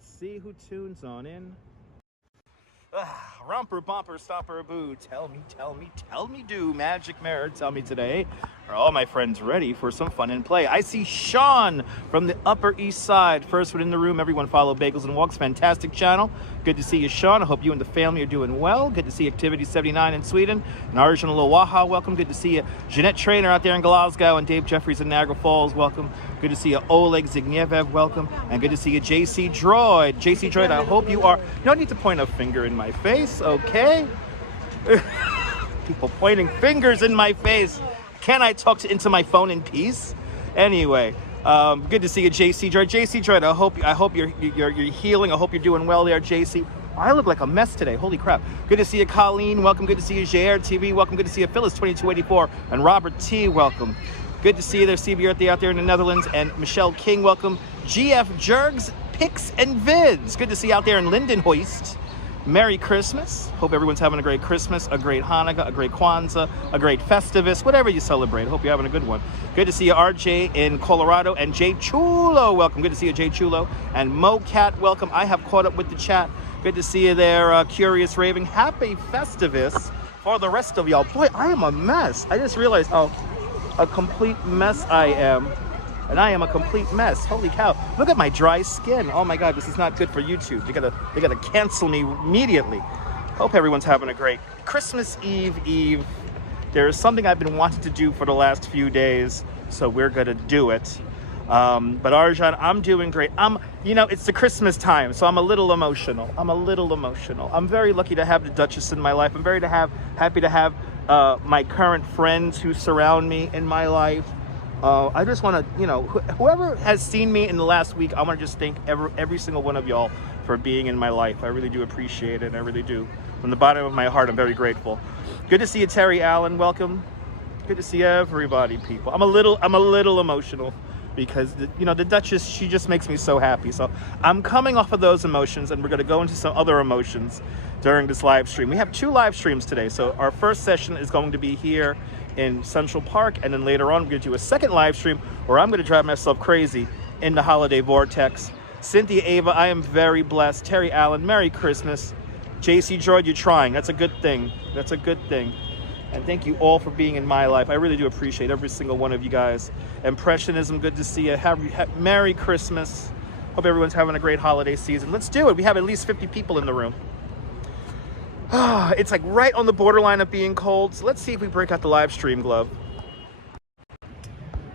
Let's see who tunes on in. Romper, bumper, stopper, boo. Tell me, do magic mirror. Tell me today. Are all my friends ready for some fun and play? I see Sean from the Upper East Side. First one in the room. Everyone follow Bagels and Walks. Fantastic channel. Good to see you, Sean. I hope you and the family are doing well. Good to see Activity 79 in Sweden. And Arjun Lowaha, welcome. Good to see you. Jeanette Trainer out there in Glasgow. And Dave Jeffries in Niagara Falls, welcome. Good to see you. Oleg Zignievev, welcome. And good to see you, JC Droid. JC Droid, I hope you are... You don't need to point a finger in my face, okay? People pointing fingers in my face. Can I talk into my phone in peace? Anyway, good to see you, JC Droid. JC Droid, I hope you're healing. I hope you're doing well there, JC. I look like a mess today. Holy crap. Good to see you, Colleen. Welcome. Good to see you, JR TV. Welcome. Good to see you, Phyllis 2284. And Robert T. Welcome. Good to see you there, CB Earthy out there in the Netherlands. And Michelle King, welcome. GF Jergs, Pics and Vids. Good to see you out there in Lindenhoist. Merry Christmas. Hope everyone's having a great Christmas, a great Hanukkah, a great Kwanzaa, a great Festivus, whatever you celebrate. Hope you're having a good one. Good to see you, RJ in Colorado, and Jay Chulo. Welcome. Good to see you, Jay Chulo. And Mo Cat, welcome. I have caught up with the chat. Good to see you there, Curious Raving. Happy Festivus for the rest of y'all. Boy, I am a mess. I just realized how a complete mess I am. And I am a complete mess. Holy cow. Look at my dry skin. Oh my God, this is not good for YouTube. They gotta cancel me immediately. Hope everyone's having a great Christmas Eve. There is something I've been wanting to do for the last few days, so we're gonna do it. But Arjan, I'm doing great. It's the Christmas time, so I'm a little emotional. I'm very lucky to have the Duchess in my life. I'm very happy to have my current friends who surround me in my life. I just want to, whoever has seen me in the last week, I want to just thank every single one of y'all for being in my life. I really do appreciate it. I really do. From the bottom of my heart, I'm very grateful. Good to see you, Terry Allen. Welcome. Good to see everybody, people. I'm a little emotional because, the Duchess, she just makes me so happy. So I'm coming off of those emotions, and we're going to go into some other emotions during this live stream. We have 2 live streams today. So our first session is going to be here in Central Park, and then later on we're going to do a second live stream where I'm going to drive myself crazy in the holiday vortex. Cynthia Ava, I am very blessed. Terry Allen, Merry Christmas. JC Droid, you're trying. That's a good thing. And thank you all for being in my life. I really do appreciate every single one of you guys. Impressionism, good to see you. Merry Christmas. Hope everyone's having a great holiday season. Let's do it. We have at least 50 people in the room. It's like right on the borderline of being cold. So let's see if we break out the live stream glove.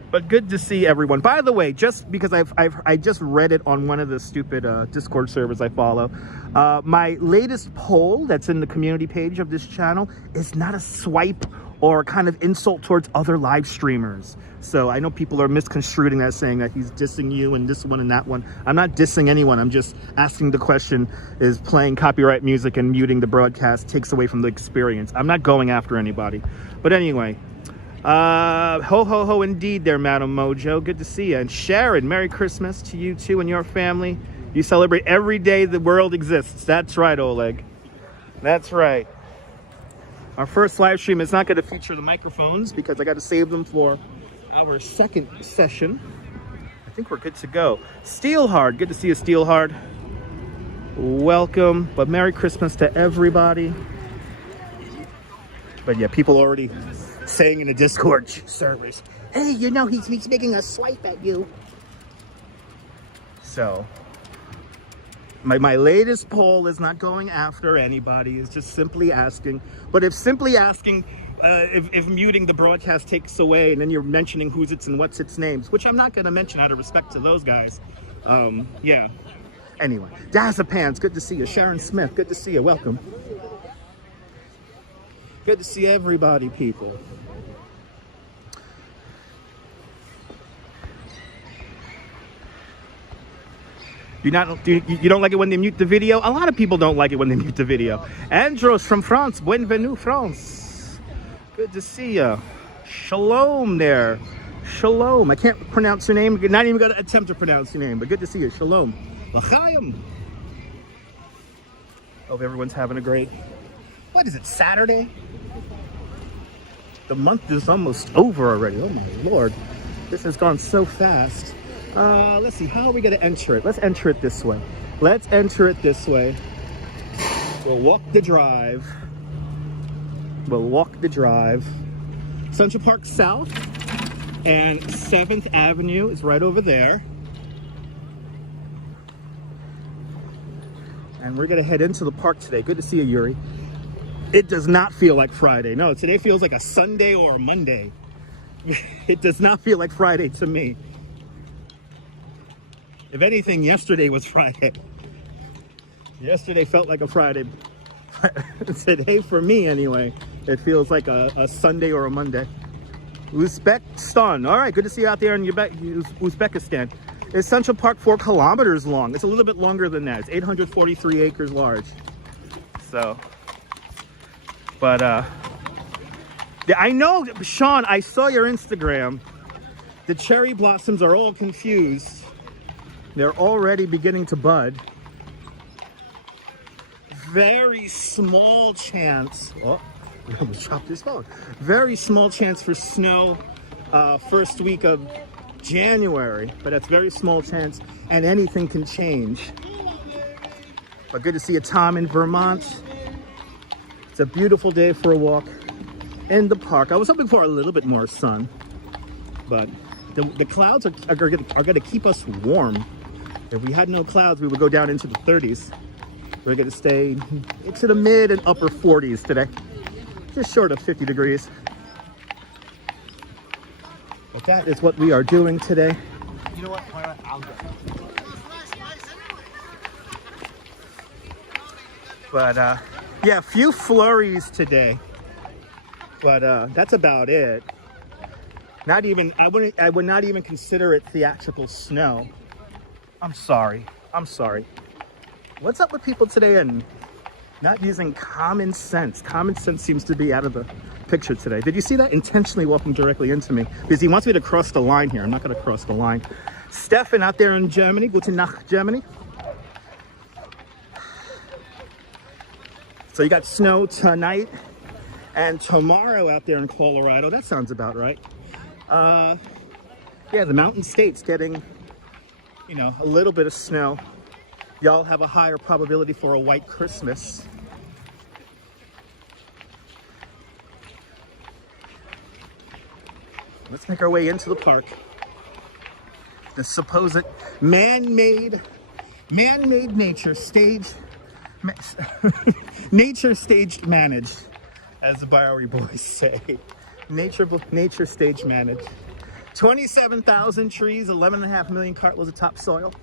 But good to see everyone. By the way, just because I just read it on one of the stupid Discord servers I follow, my latest poll that's in the community page of this channel is not a swipe or kind of insult towards other live streamers. So I know people are misconstruing that, saying that he's dissing you and this one and that one. I'm not dissing anyone. I'm just asking the question, is playing copyright music and muting the broadcast takes away from the experience? I'm not going after anybody. But anyway, ho ho ho indeed there, Madam Mojo. Good to see you. And Sharon, Merry Christmas to you too and your family. You celebrate every day the world exists. That's right, Oleg. That's right. Our first live stream is not going to feature the microphones because I got to save them for our second session. I think we're good to go. Steelhard, good to see you, Steelhard. Welcome, but Merry Christmas to everybody. But yeah, people already saying in the Discord servers, hey, he's making a swipe at you. So my latest poll is not going after anybody. It's just simply asking. But if simply asking, if muting the broadcast takes away, and then you're mentioning who's its and what's its names, which I'm not going to mention out of respect to those guys. Yeah. Anyway, Dazapans, good to see you. Sharon Smith, good to see you. Welcome. Good to see everybody, people. You don't like it when they mute the video? A lot of people don't like it when they mute the video. Andros from France. Bienvenue, France. Good to see you. Shalom there. Shalom. I can't pronounce your name. Not even going to attempt to pronounce your name, but good to see you. Shalom. L'chaim. Hope everyone's having a great... What is it, Saturday? The month is almost over already. Oh my Lord. This has gone so fast. Let's see, how are we going to enter it? Let's enter it this way. Let's enter it this way. We'll walk the drive. We'll walk the drive. Central Park South and 7th Avenue is right over there. And we're gonna head into the park today. Good to see you, Yuri. It does not feel like Friday. No, today feels like a Sunday or a Monday. It does not feel like Friday to me. If anything, yesterday was Friday. Yesterday felt like a Friday. Today, for me anyway, it feels like a Sunday or a Monday. Uzbekistan. All right, good to see you out there in Uzbekistan. It's Central Park 4 kilometers long. It's a little bit longer than that. It's 843 acres large. So, but I know, Sean, I saw your Instagram. The cherry blossoms are all confused. They're already beginning to bud. Very small chance. Oh, we chopped his phone. Very small chance for snow first week of January, but that's very small chance, and anything can change. But good to see you, Tom, in Vermont. It's a beautiful day for a walk in the park. I was hoping for a little bit more sun, but the clouds are going to keep us warm. If we had no clouds, we would go down into the 30s. We're going to stay into the mid and upper 40s today, just short of 50 degrees. But that is what we are doing today. You know what? Why not? I'll go. But yeah, a few flurries today. But that's about it. Not even, I would not even consider it theatrical snow. I'm sorry. What's up with people today and not using common sense? Common sense seems to be out of the picture today. Did you see that? Intentionally walking directly into me because he wants me to cross the line here. I'm not going to cross the line. Stefan out there in Germany. Guten Nacht, Germany. So you got snow tonight and tomorrow out there in Colorado. That sounds about right. Yeah, the mountain states getting, you know, a little bit of snow. Y'all have a higher probability for a white Christmas. Let's make our way into the park. The supposed man-made nature stage, nature staged managed, as the Bowery boys say. Nature stage managed. 27,000 trees, 11.5 million cartloads of topsoil,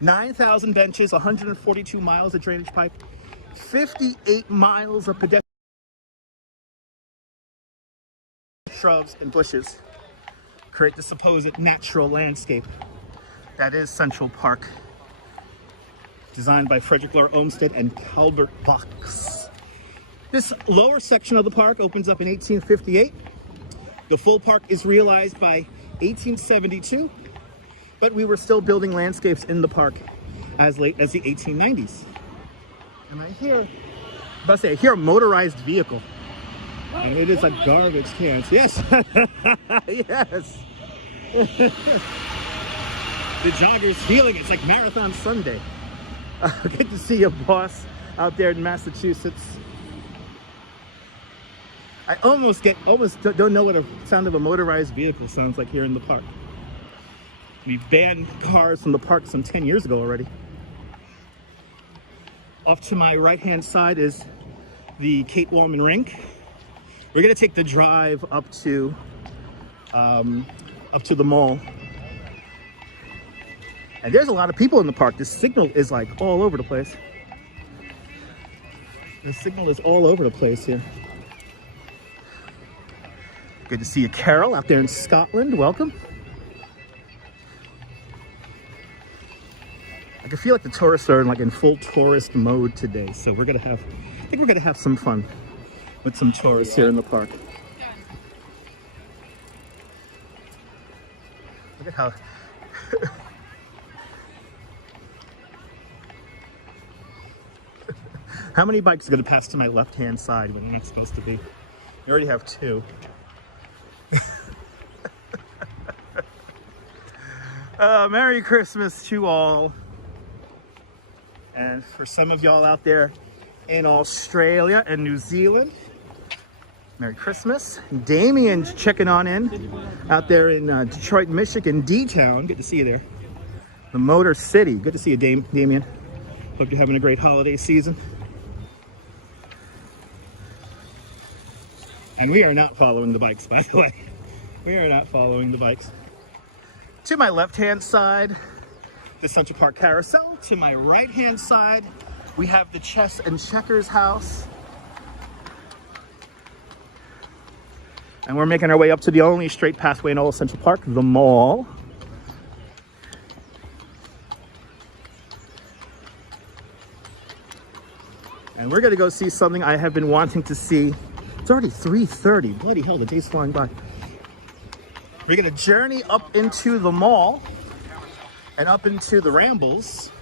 9,000 benches, 142 miles of drainage pipe, 58 miles of pedestrian shrubs and bushes create the supposed natural landscape that is Central Park, designed by Frederick Lahr Olmsted and Calbert Box. This lower section of the park opens up in 1858. The full park is realized by 1872, but we were still building landscapes in the park as late as the 1890s. And I hear a motorized vehicle. And it is a garbage can. Yes. Yes. The jogger's feeling it. It's like Marathon Sunday. Good to see you, boss, out there in Massachusetts. I almost don't know what a sound of a motorized vehicle sounds like here in the park. We banned cars from the park some 10 years ago already. Off to my right-hand side is the Kate Wallman Rink. We're gonna take the drive up to the mall. And there's a lot of people in the park. The signal is like all over the place. The signal is all over the place here. Good to see you, Carol, out there in Scotland. Welcome. I can feel like the tourists are in full tourist mode today. So I think we're gonna have some fun with some tourists here in the park. Look at how how many bikes are going to pass to my left-hand side when they're not supposed to be? You already have two. Merry Christmas to all. And for some of y'all out there in Australia and New Zealand, Merry Christmas. Damien's checking on in out there in Detroit, Michigan, D-Town. Good to see you there. The Motor City. Good to see you, Damien. Hope you're having a great holiday season. And we are not following the bikes, by the way. We are not following the bikes. To my left-hand side, the Central Park Carousel. To my right-hand side, we have the Chess and Checkers house. And we're making our way up to the only straight pathway in all of Central Park, the mall. And we're gonna go see something I have been wanting to see. It's already 3:30. Bloody hell, the day's flying by. We're gonna journey up into the mall and up into the Rambles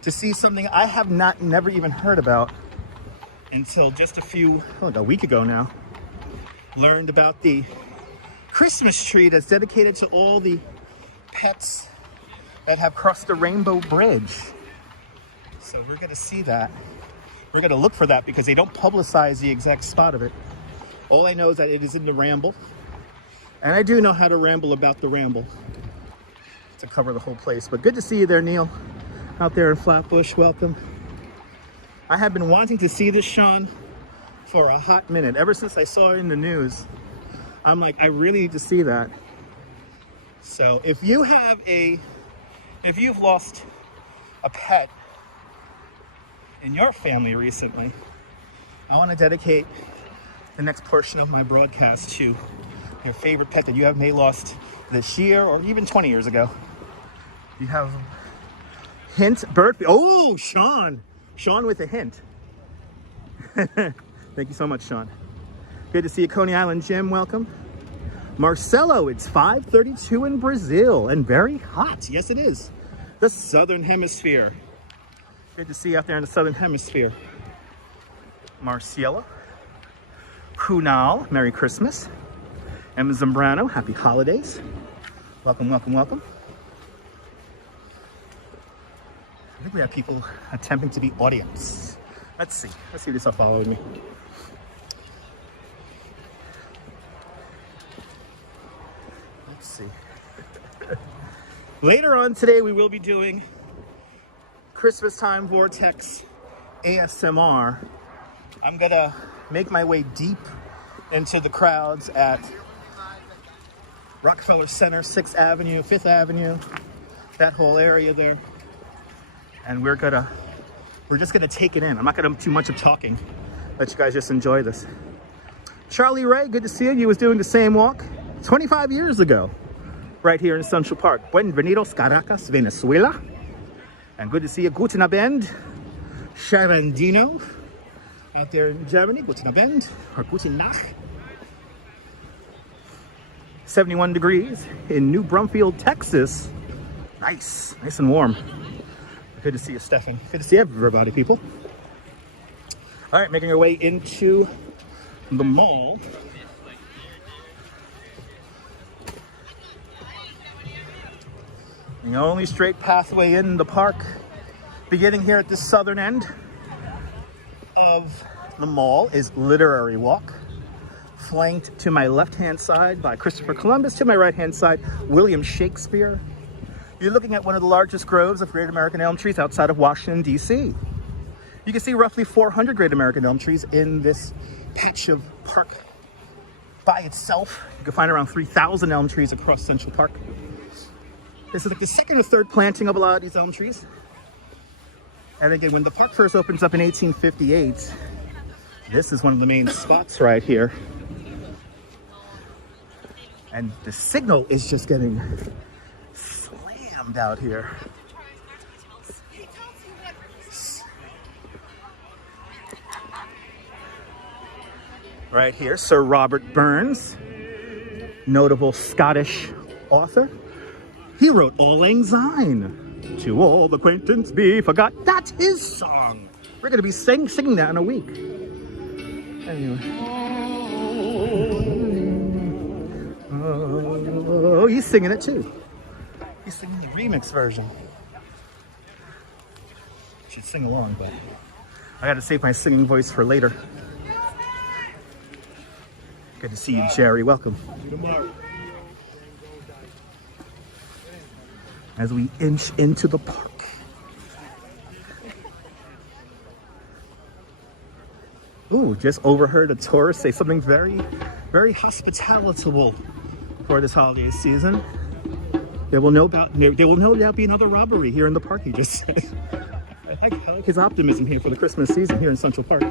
to see something I have never even heard about until just a week ago now. Learned about the Christmas tree that's dedicated to all the pets that have crossed the Rainbow Bridge. So we're gonna see that. We're gonna look for that because they don't publicize the exact spot of it. All I know is that it is in the Ramble. And I do know how to ramble about the Ramble to cover the whole place. But good to see you there, Neil, out there in Flatbush. Welcome. I have been wanting to see this, Sean, for a hot minute. Ever since I saw it in the news, I'm like, I really need to see that. So if you've lost a pet in your family recently, I want to dedicate the next portion of my broadcast to your favorite pet that you have may lost this year or even 20 years ago. You have hint bird. Oh, Sean with a hint. Thank you so much, Sean. Good to see you, Coney Island Jim. Welcome. Marcelo, it's 5:32 in Brazil and very hot. Yes, it is. The Southern Hemisphere. Good to see you out there in the Southern Hemisphere. Marciela. Kunal, Merry Christmas. Emma Zambrano, Happy Holidays. Welcome, welcome, welcome. I think we have people attempting to be audience. Let's see if they start following me. Let's see. Later on today, we will be doing Christmas time Vortex ASMR. I'm gonna make my way deep into the crowds at Rockefeller Center, 6th Avenue, 5th Avenue, that whole area there. And we're just gonna take it in. I'm not gonna do too much of talking. Let you guys just enjoy this. Charlie Ray, good to see you. You was doing the same walk 25 years ago, right here in Central Park. Buenvenidos, Caracas, Venezuela. And good to see you, Guten Abend, Sharandino, out there in Germany. Guten Abend, or Guten Nacht. 71 degrees in New Brumfield, Texas. Nice and warm. Good to see you, Stefan. Good to see everybody, people. All right, making our way into the mall. The only straight pathway in the park, beginning here at the southern end of the mall, is Literary Walk, flanked to my left-hand side by Christopher Columbus, to my right-hand side, William Shakespeare. You're looking at one of the largest groves of great American elm trees outside of Washington, D.C. You can see roughly 400 great American elm trees in this patch of park by itself. You can find around 3,000 elm trees across Central Park. This is like the second or third planting of a lot of these elm trees. And again, when the park first opens up in 1858, this is one of the main spots right here. And the signal is just getting slammed out here. Right here, Sir Robert Burns, notable Scottish author. He wrote Auld Lang Syne. To all the acquaintance be forgot. That's his song. We're going to be singing that in a week. Anyway. Oh, he's singing it too. He's singing the remix version. should sing along, but I gotta save my singing voice for later. Good to see you, Jerry. Welcome. As we inch into the park. Ooh, just overheard a tourist say something very, very hospitable for this holiday season. There will no doubt be another robbery here in the park, he just said. I like his optimism here for the Christmas season here in Central Park.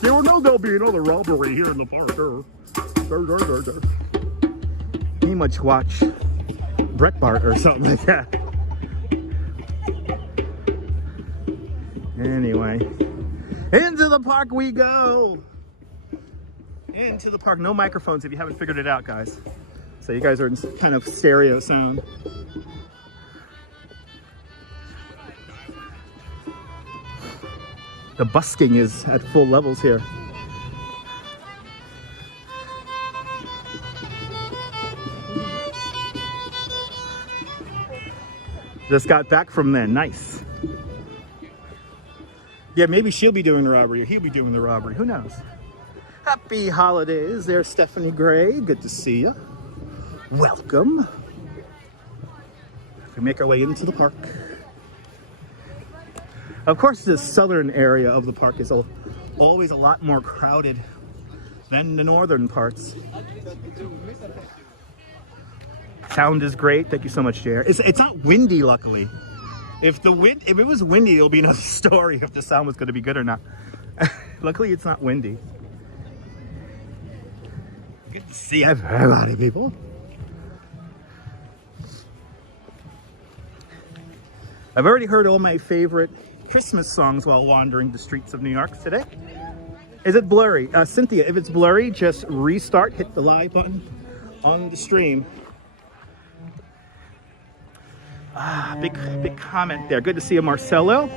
There will no doubt be another robbery here in the park. He must watch Bret Bart or something like that. Anyway, into the park we go. Into the park. No microphones if you haven't figured it out, guys. So you guys are in kind of stereo sound. The busking is at full levels here. Just got back from there. Nice. Yeah, maybe she'll be doing the robbery or he'll be doing the robbery. Who knows? Happy holidays. There's Stephanie Gray. Good to see you. Welcome. We make our way into the park. Of course, the southern area of the park is always a lot more crowded than the northern parts. Sound is great. Thank you so much, JR. It's not windy, luckily. If it was windy, it'll be another story if the sound was going to be good or not. Luckily, it's not windy. Good to see a lot of people. I've already heard all my favorite Christmas songs while wandering the streets of New York today. Is it blurry? Cynthia, if it's blurry, just restart, hit the live button on the stream. Big comment there. Good to see you, Marcelo.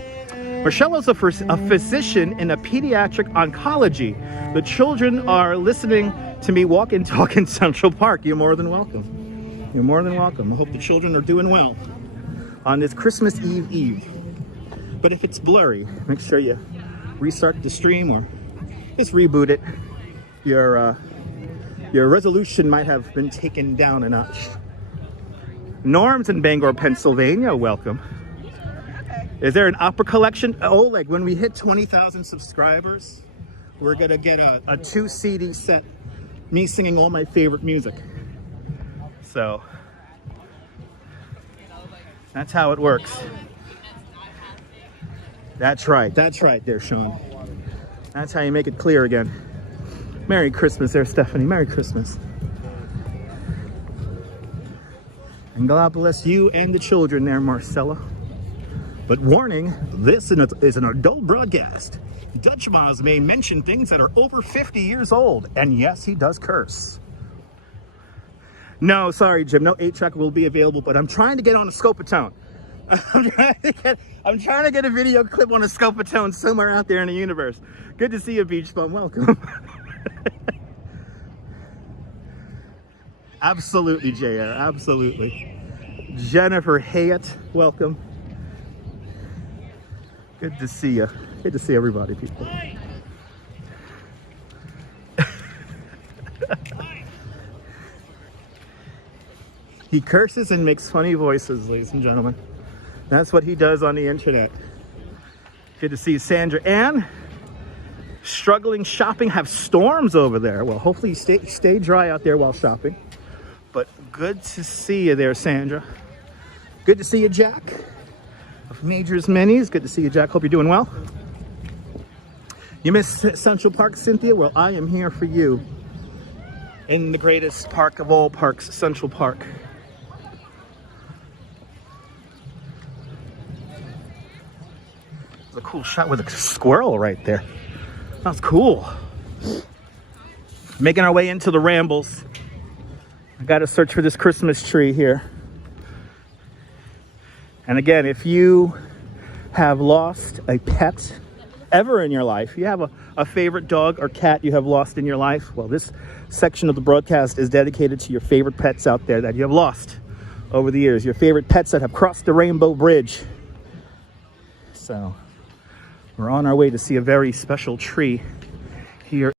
Marcelo's a physician in a pediatric oncology. The children are listening to me walk and talk in Central Park. You're more than welcome. You're more than welcome. I hope the children are doing well on this Christmas Eve. But if it's blurry, make sure you restart the stream or just reboot it. Your resolution might have been taken down a notch. Norm's in Bangor, Pennsylvania. Welcome. Is there an opera collection? Oh, like when we hit 20,000 subscribers, we're gonna get a 2 CD set, me singing all my favorite music. So that's how it works. That's right there, Sean. That's how you make it clear again. Merry Christmas there, Stephanie. Merry Christmas. And God bless you and the children there, Marcella. But warning, this is an adult broadcast. Dutch Miles may mention things that are over 50 years old. And yes, he does curse. No, sorry, Jim. No 8-track will be available, but I'm trying to get on a Scopatone. I'm trying to get a video clip on a Scopatone somewhere out there in the universe. Good to see you, Beach Bum. Welcome. Absolutely, JR. Absolutely. Jennifer Hayat, welcome. Good to see you. Good to see everybody, people. He curses and makes funny voices, ladies and gentlemen. That's what he does on the internet. Good to see you, Sandra Ann. Struggling shopping, have storms over there. Well, hopefully you stay dry out there while shopping. But good to see you there, Sandra. Good to see you, Jack. Of Major's Minis. Good to see you, Jack. Hope you're doing well. You missed Central Park, Cynthia? Well, I am here for you in the greatest park of all parks, Central Park. It's a cool shot with a squirrel right there. That's cool. Making our way into the Rambles. I got to search for this Christmas tree here. And again, if you have lost a pet ever in your life, you have a favorite dog or cat you have lost in your life, well, this section of the broadcast is dedicated to your favorite pets out there that you have lost over the years, your favorite pets that have crossed the Rainbow Bridge. So we're on our way to see a very special tree here.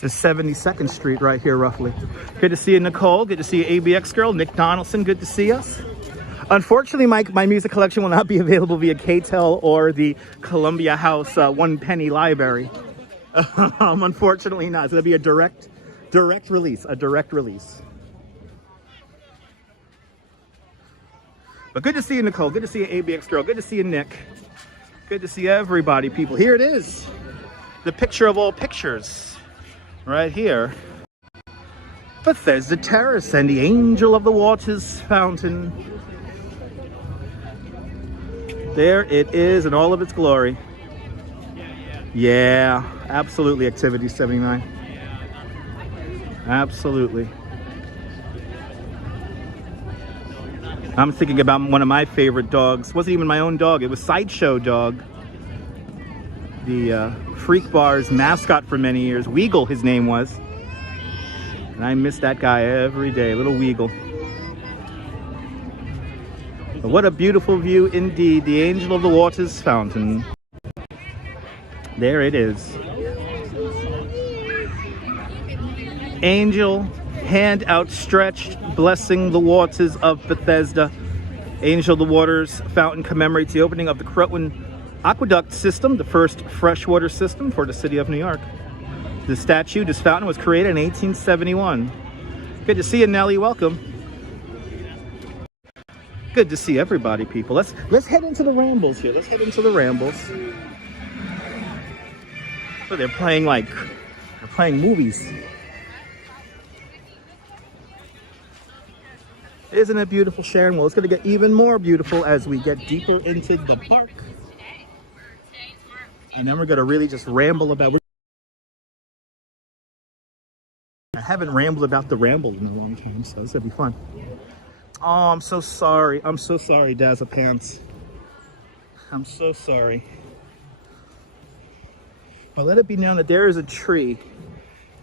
This is 72nd Street right here, roughly. Good to see you, Nicole. Good to see you, ABX Girl. Nick Donaldson, good to see us. Unfortunately, my music collection will not be available via KTEL or the Columbia House 1 penny library. Unfortunately not. It's going to be a direct release, But good to see you, Nicole. Good to see you, ABX Girl. Good to see you, Nick. Good to see everybody, people. Here it is. The picture of all pictures. Right here, Bethesda Terrace and the Angel of the Waters fountain. There it is in all of its glory. Yeah, absolutely, Activity 79. Absolutely. I'm thinking about one of my favorite dogs. It wasn't even my own dog, it was Sideshow Dog. The Freak Bar's mascot for many years. Weagle, his name was. And I miss that guy every day, little Weagle. But what a beautiful view indeed. The Angel of the Waters fountain. There it is. Angel, hand outstretched, blessing the waters of Bethesda. Angel of the Waters fountain commemorates the opening of the Croton Aqueduct system, the first freshwater system for the city of New York. This fountain was created in 1871. Good to see you, Nellie. Welcome. Good to see everybody, people. Let's head into the rambles here. Let's head into the rambles. So they're playing movies. Isn't it beautiful, Sharon? Well, it's going to get even more beautiful as we get deeper into the park. And then we're going to really just ramble about... I haven't rambled about the ramble in a long time, so it's going to be fun. Oh, I'm so sorry. I'm so sorry, Dazza Pants. I'm so sorry. But let it be known that there is a tree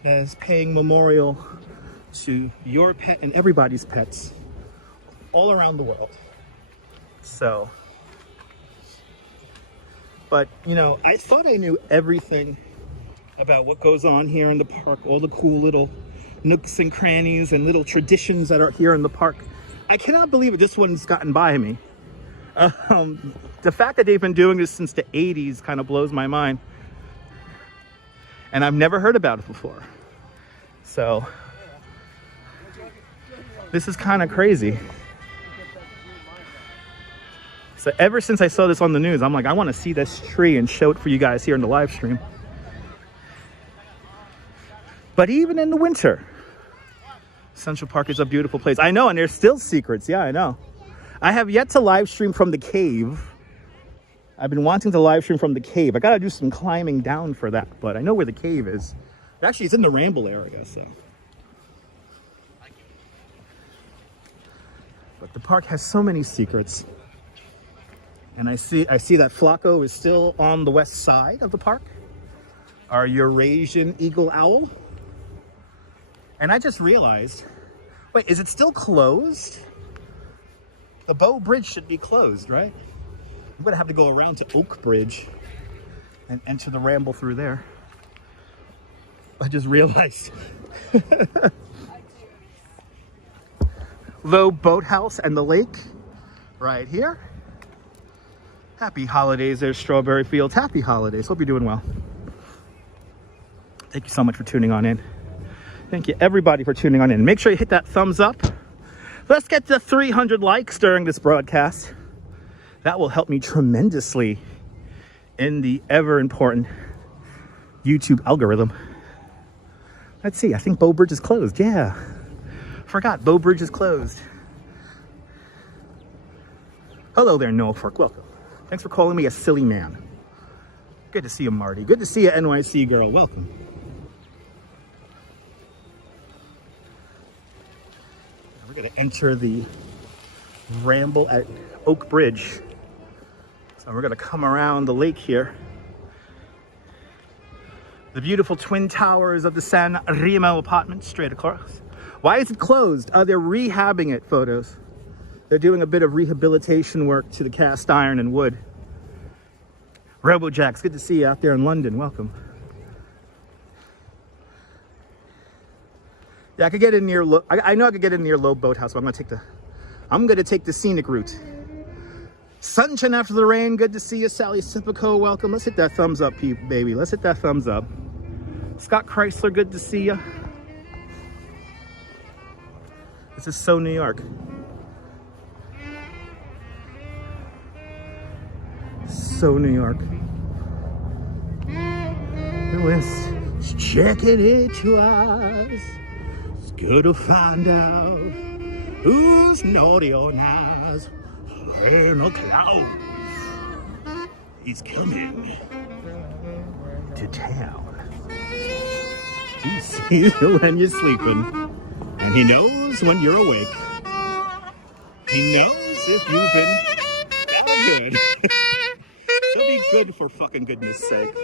that is paying memorial to your pet and everybody's pets all around the world. So... But, you know, I thought I knew everything about what goes on here in the park, all the cool little nooks and crannies and little traditions that are here in the park. I cannot believe it, this one's gotten by me. The fact that they've been doing this since the 80s kind of blows my mind. And I've never heard about it before. So, this is kind of crazy. So ever since I saw this on the news, I'm like, I want to see this tree and show it for you guys here in the live stream. But even in the winter, Central Park is a beautiful place. I know, and there's still secrets. Yeah, I know. I have yet to live stream from the cave. I've been wanting to live stream from the cave. I got to do some climbing down for that, but I know where the cave is. Actually, it's in the Ramble area, so. But the park has so many secrets. And I see that Flacco is still on the west side of the park. Our Eurasian eagle owl. And I just realized, wait, is it still closed? The Bow Bridge should be closed, right? I'm gonna have to go around to Oak Bridge and enter the Ramble through there. I just realized. Low Boathouse and the lake right here. Happy holidays there, Strawberry Fields. Happy holidays. Hope you're doing well. Thank you so much for tuning on in. Thank you, everybody, for tuning on in. Make sure you hit that thumbs up. Let's get to 300 likes during this broadcast. That will help me tremendously in the ever-important YouTube algorithm. Let's see. I think Bow Bridge is closed. Yeah. Forgot. Bow Bridge is closed. Hello there, Norfolk. Welcome. Thanks for calling me a silly man. Good to see you, Marty. Good to see you, NYC girl. Welcome. We're going to enter the Ramble at Oak Bridge. So we're gonna come around the lake here. The beautiful twin towers of the San Remo apartment straight across. Why is it closed? They're rehabbing it, photos. They're doing a bit of rehabilitation work to the cast iron and wood. Robojacks, good to see you out there in London. Welcome. Yeah, I could get in near. I know I could get in near Low Boathouse, but I'm gonna take the scenic route. Sunshine after the rain. Good to see you, Sally Sipico. Welcome. Let's hit that thumbs up, baby. Let's hit that thumbs up. Scott Chrysler, good to see you. This is so New York. So New York. Let's check it into eyes. It's good to find out who's naughty or nice. In a cloud, he's coming to town. He sees you when you're sleeping, and he knows when you're awake. He knows if you've been good. So be good for fucking goodness sake.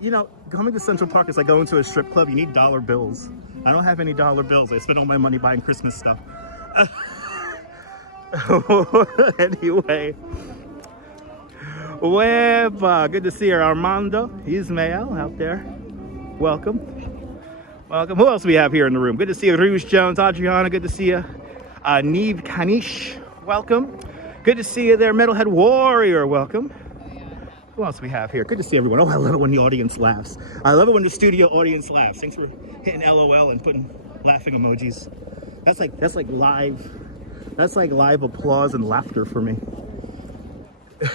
You know, coming to Central Park is like going to a strip club. You need dollar bills. I don't have any dollar bills. I spend all my money buying Christmas stuff. Anyway, good to see her. Armando Ismael out there. Welcome. Welcome. Who else do we have here in the room? Good to see you. Rouge Jones, Adriana, good to see you. Neve Kanish, welcome. Good to see you there. Metalhead Warrior, welcome. Who else do we have here? Good to see everyone. Oh, I love it when the audience laughs. I love it when the studio audience laughs. Thanks for hitting LOL and putting laughing emojis. That's like live applause and laughter for me. It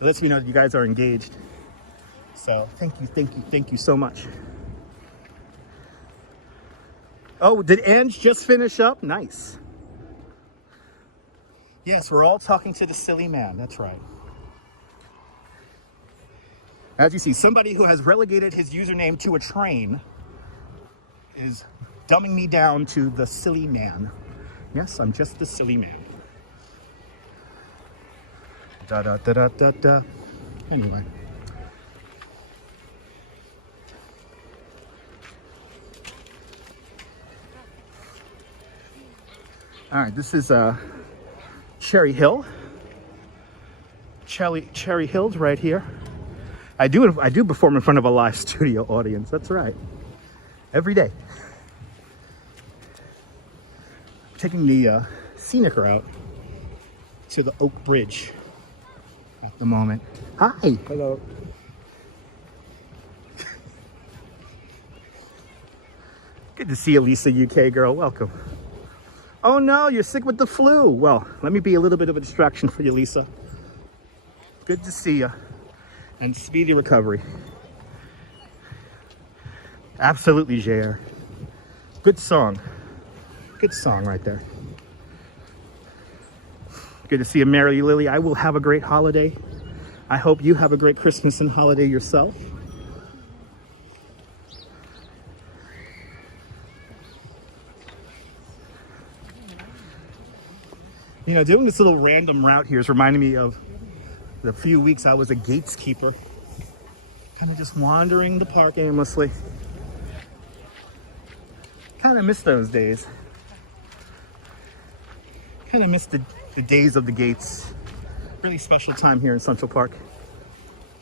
lets me know that you guys are engaged. So thank you so much. Oh, did Ange just finish up? Nice. Yes, we're all talking to the silly man. That's right. As you see, somebody who has relegated his username to a train is dumbing me down to the silly man. Yes, I'm just the silly man. Da da da da da da. Anyway. All right, this is Cherry Hill. Cherry Hill's right here. I do perform in front of a live studio audience. That's right. Every day. Taking the scenic route to the Oak Bridge at the moment. Hi. Hello. Good to see you, Lisa, UK girl. Welcome. Oh no, you're sick with the flu. Well, let me be a little bit of a distraction for you, Lisa. Good to see you. And speedy recovery. Absolutely, JR. Good song. Good song right there. Good to see you, Mary Lily. I will have a great holiday. I hope you have a great Christmas and holiday yourself. You know, doing this little random route here is reminding me of the few weeks I was a gateskeeper. Kind of just wandering the park aimlessly. Kind of miss those days. Kind of miss the days of the gates. Really special time here in Central Park.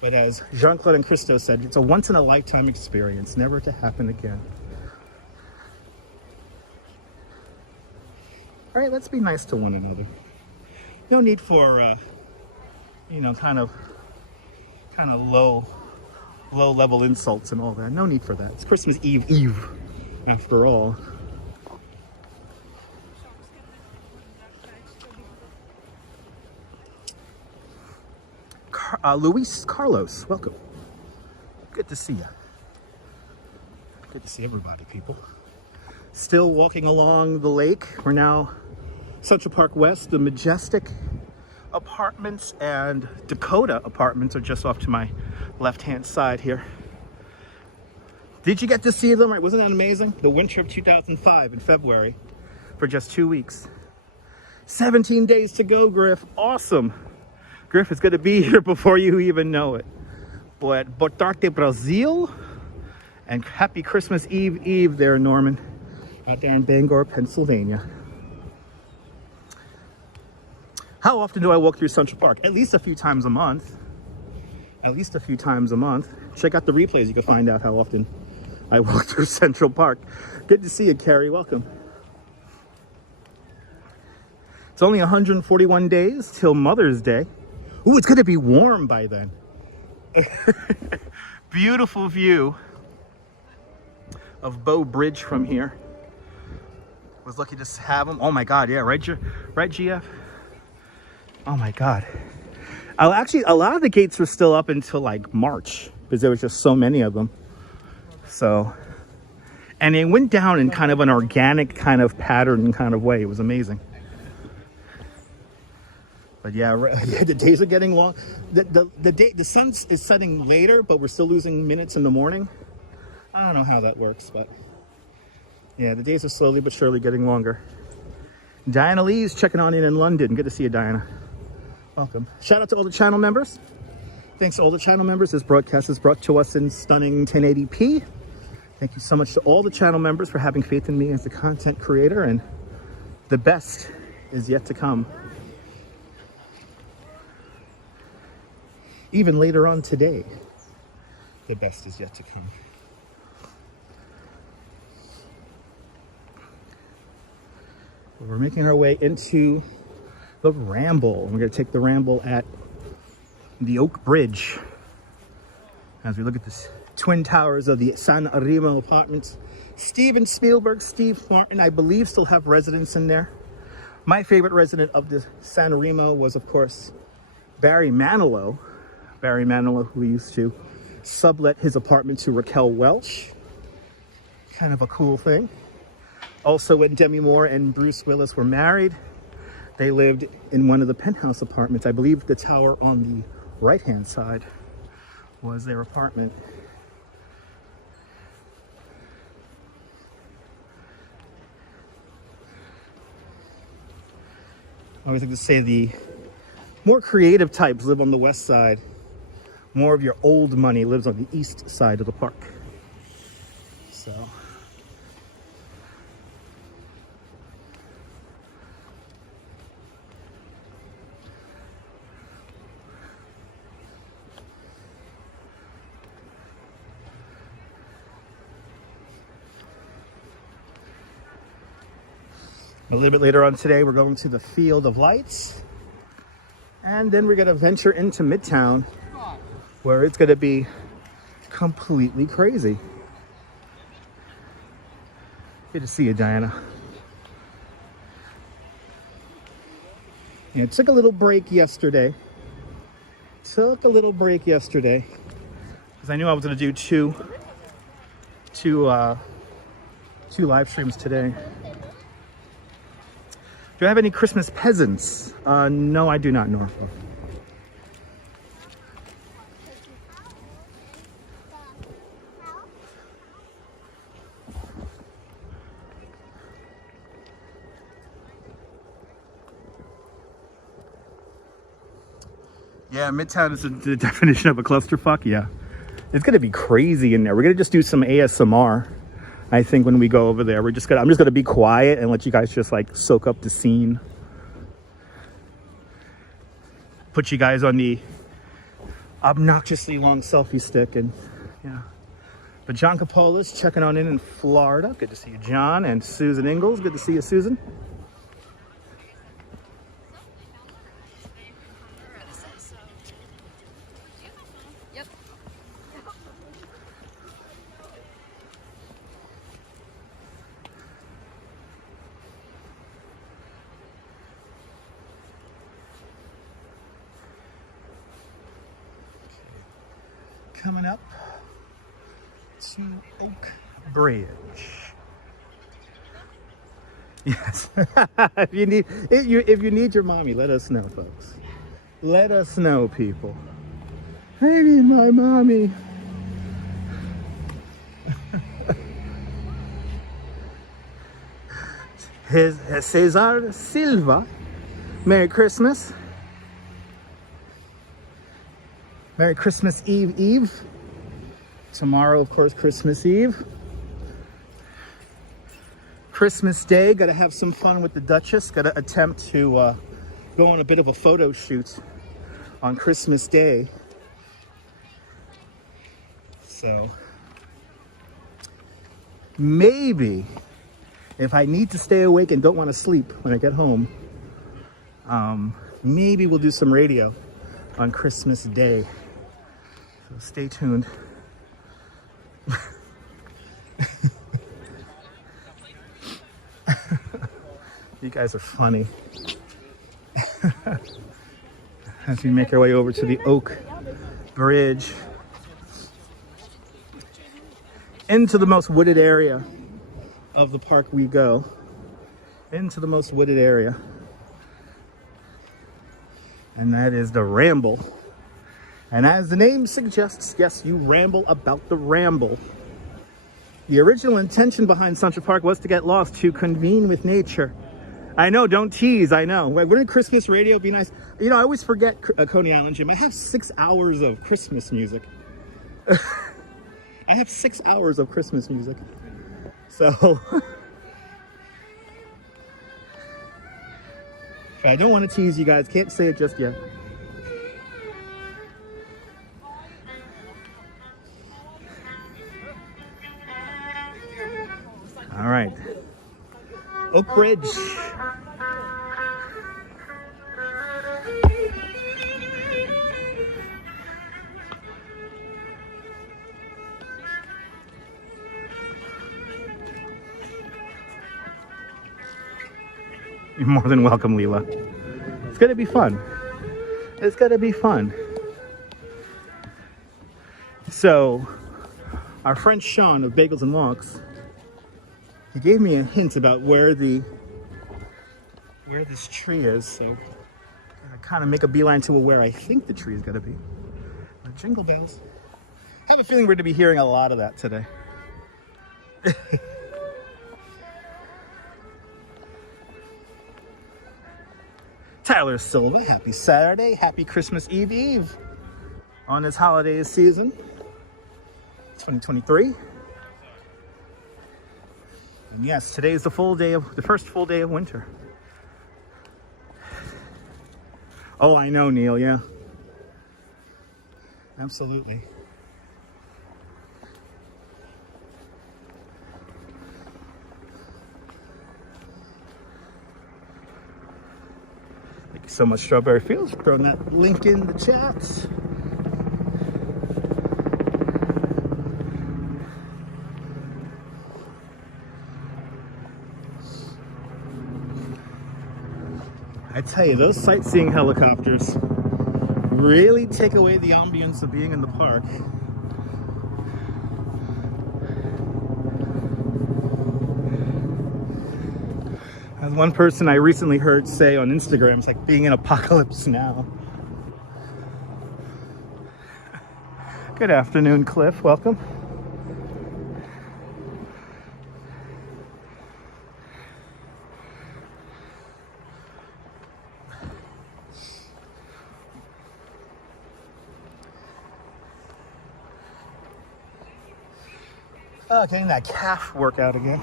But as Jean-Claude and Christo said, it's a once-in-a-lifetime experience, never to happen again. All right, let's be nice to one another. No need for, you know, kind of low-level insults and all that. No need for that. It's Christmas Eve, after all. Luis Carlos, welcome. Good to see you. Good to see everybody, people. Still walking along the lake. We're now Central Park West. The Majestic Apartments and Dakota Apartments are just off to my left-hand side here. Did you get to see them? Wasn't that amazing? The winter of 2005 in February for just 2 weeks. 17 days to go, Griff. Awesome. Griff is going to be here before you even know it. But boa tarde, Brazil. And happy Christmas Eve there, Norman. Out there in Bangor, Pennsylvania. How often do I walk through Central Park? At least a few times a month. At least a few times a month. Check out the replays. You can find out how often I walk through Central Park. Good to see you, Carrie. Welcome. It's only 141 days till Mother's Day. Ooh, it's going to be warm by then. Beautiful view of Bow Bridge from here. Was lucky to have them. Oh my God, yeah, right, GF? Oh my God. Actually, a lot of the gates were still up until like March because there was just so many of them. So, and it went down in kind of an organic kind of pattern kind of way. It was amazing. But yeah, the days are getting long. The sun is setting later, but we're still losing minutes in the morning. I don't know how that works, but yeah, the days are slowly but surely getting longer. Diana Lee's checking on in London. Good to see you, Diana. Welcome. Shout out to all the channel members. Thanks to all the channel members. This broadcast is brought to us in stunning 1080p. Thank you so much to all the channel members for having faith in me as the content creator, and the best is yet to come. Even later on today, the best is yet to come. We're making our way into the Ramble. We're going to take the Ramble at the Oak Bridge as we look at the twin towers of the San Remo apartments. Steven Spielberg, Steve Martin, I believe, still have residents in there. My favorite resident of the San Remo was, of course, Barry Manilow. Barry Manilow, who used to sublet his apartment to Raquel Welch. Kind of a cool thing. Also, when Demi Moore and Bruce Willis were married, they lived in one of the penthouse apartments. I believe the tower on the right-hand side was their apartment. I always like to say the more creative types live on the west side. More of your old money lives on the east side of the park. So. A little bit later on today, we're going to the Field of Lights. And then we're going to venture into Midtown, where it's going to be completely crazy. Good to see you, Diana. Yeah, took a little break yesterday. Because I knew I was going to do two live streams today. Do I have any Christmas presents? No, I do not, Norfolk. Yeah, Midtown is the definition of a clusterfuck. Yeah, it's gonna be crazy in there. We're gonna just do some ASMR. I think when we go over there, I'm just gonna be quiet and let you guys just like soak up the scene. Put you guys on the obnoxiously long selfie stick, and yeah. But John Capola's checking on in Florida. Good to see you, John, and Susan Ingalls. Good to see you, Susan. Coming up to Oak Bridge. Yes. if you need your mommy, let us know, folks. Let us know, people. I need my mommy. Cesar Silva Merry Christmas. Merry Christmas Eve Eve. Tomorrow, of course, Christmas Eve. Christmas Day, gotta have some fun with the Duchess. Gotta attempt to go on a bit of a photo shoot on Christmas Day. So, maybe, if I need to stay awake and don't want to sleep when I get home, maybe we'll do some radio on Christmas Day. So stay tuned. You guys are funny. As we make our way over to the Oak Bridge, into the most wooded area of the park we go. Into the most wooded area. And that is the Ramble. And as the name suggests, yes, you ramble about the Ramble. The original intention behind Central Park was to get lost, to convene with nature. I know, don't tease, I know. Wouldn't Christmas radio be nice? You know, I always forget Coney Island, Jim. I have 6 hours of Christmas music. I have 6 hours of Christmas music. So, I don't want to tease you guys. Can't say it just yet. All right. Oak Bridge. You're more than welcome, Leela. It's gonna be fun. It's gonna be fun. So, our friend Sean of Bagels and Walks, he gave me a hint about where this tree is. So, I kind of make a beeline to where I think the tree is gonna be. Jingle bells. I have a feeling we're gonna be hearing a lot of that today. Tyler Silva, happy Saturday, happy Christmas Eve Eve on this holiday season, 2023. And yes, today is the first full day of winter. Oh, I know, Neil, yeah. Absolutely. Thank you so much, Strawberry Fields, for throwing that link in the chat. I tell you, those sightseeing helicopters really take away the ambience of being in the park. As one person I recently heard say on Instagram, it's like being in Apocalypse Now. Good afternoon, Cliff. Welcome. Oh, getting that calf workout again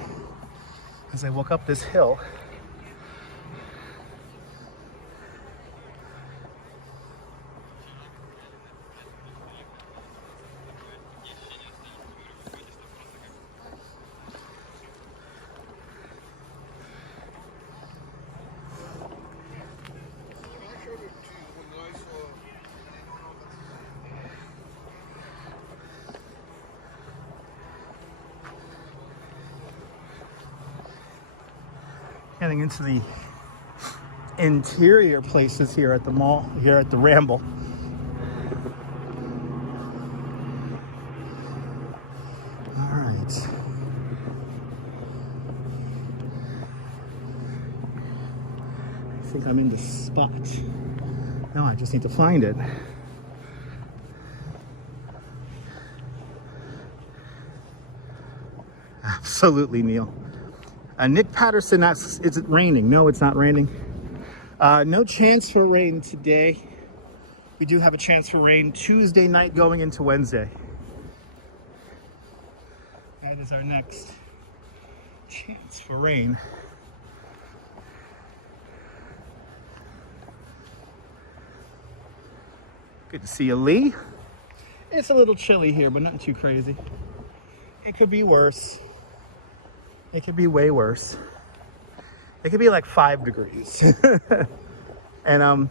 as I walk up this hill. Getting into the interior places here at the mall, here at the Ramble. All right. I think I'm in the spot. No, I just need to find it. Absolutely, Neil. Nick Patterson asks, is it raining? No, it's not raining. No chance for rain today. We do have a chance for rain Tuesday night going into Wednesday. That is our next chance for rain. Good to see you, Lee. It's a little chilly here, but not too crazy. It could be worse. It could be way worse. It could be like 5 degrees. And I'm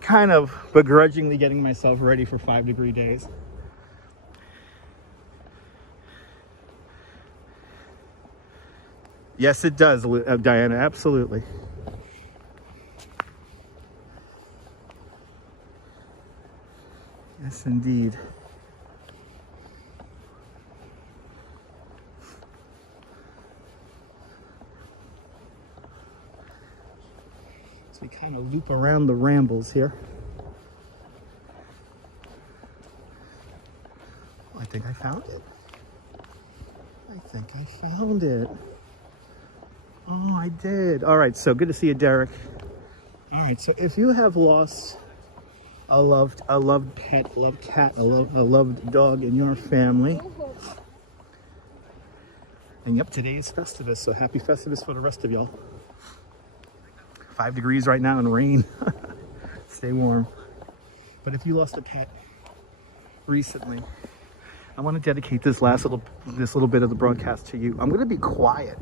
kind of begrudgingly getting myself ready for 5-degree days. Yes, it does, Diana, absolutely. Yes, indeed. So we kind of loop around the rambles here. Oh, I think I found it. I think I found it. Oh, I did. All right, so good to see you, Derek. All right, so if you have lost a loved pet, a loved cat, a loved dog in your family, and yep, today is Festivus, so happy Festivus for the rest of y'all. 5 degrees right now and rain. Stay warm. But if you lost a pet recently, I want to dedicate this little bit of the broadcast to you. I'm going to be quiet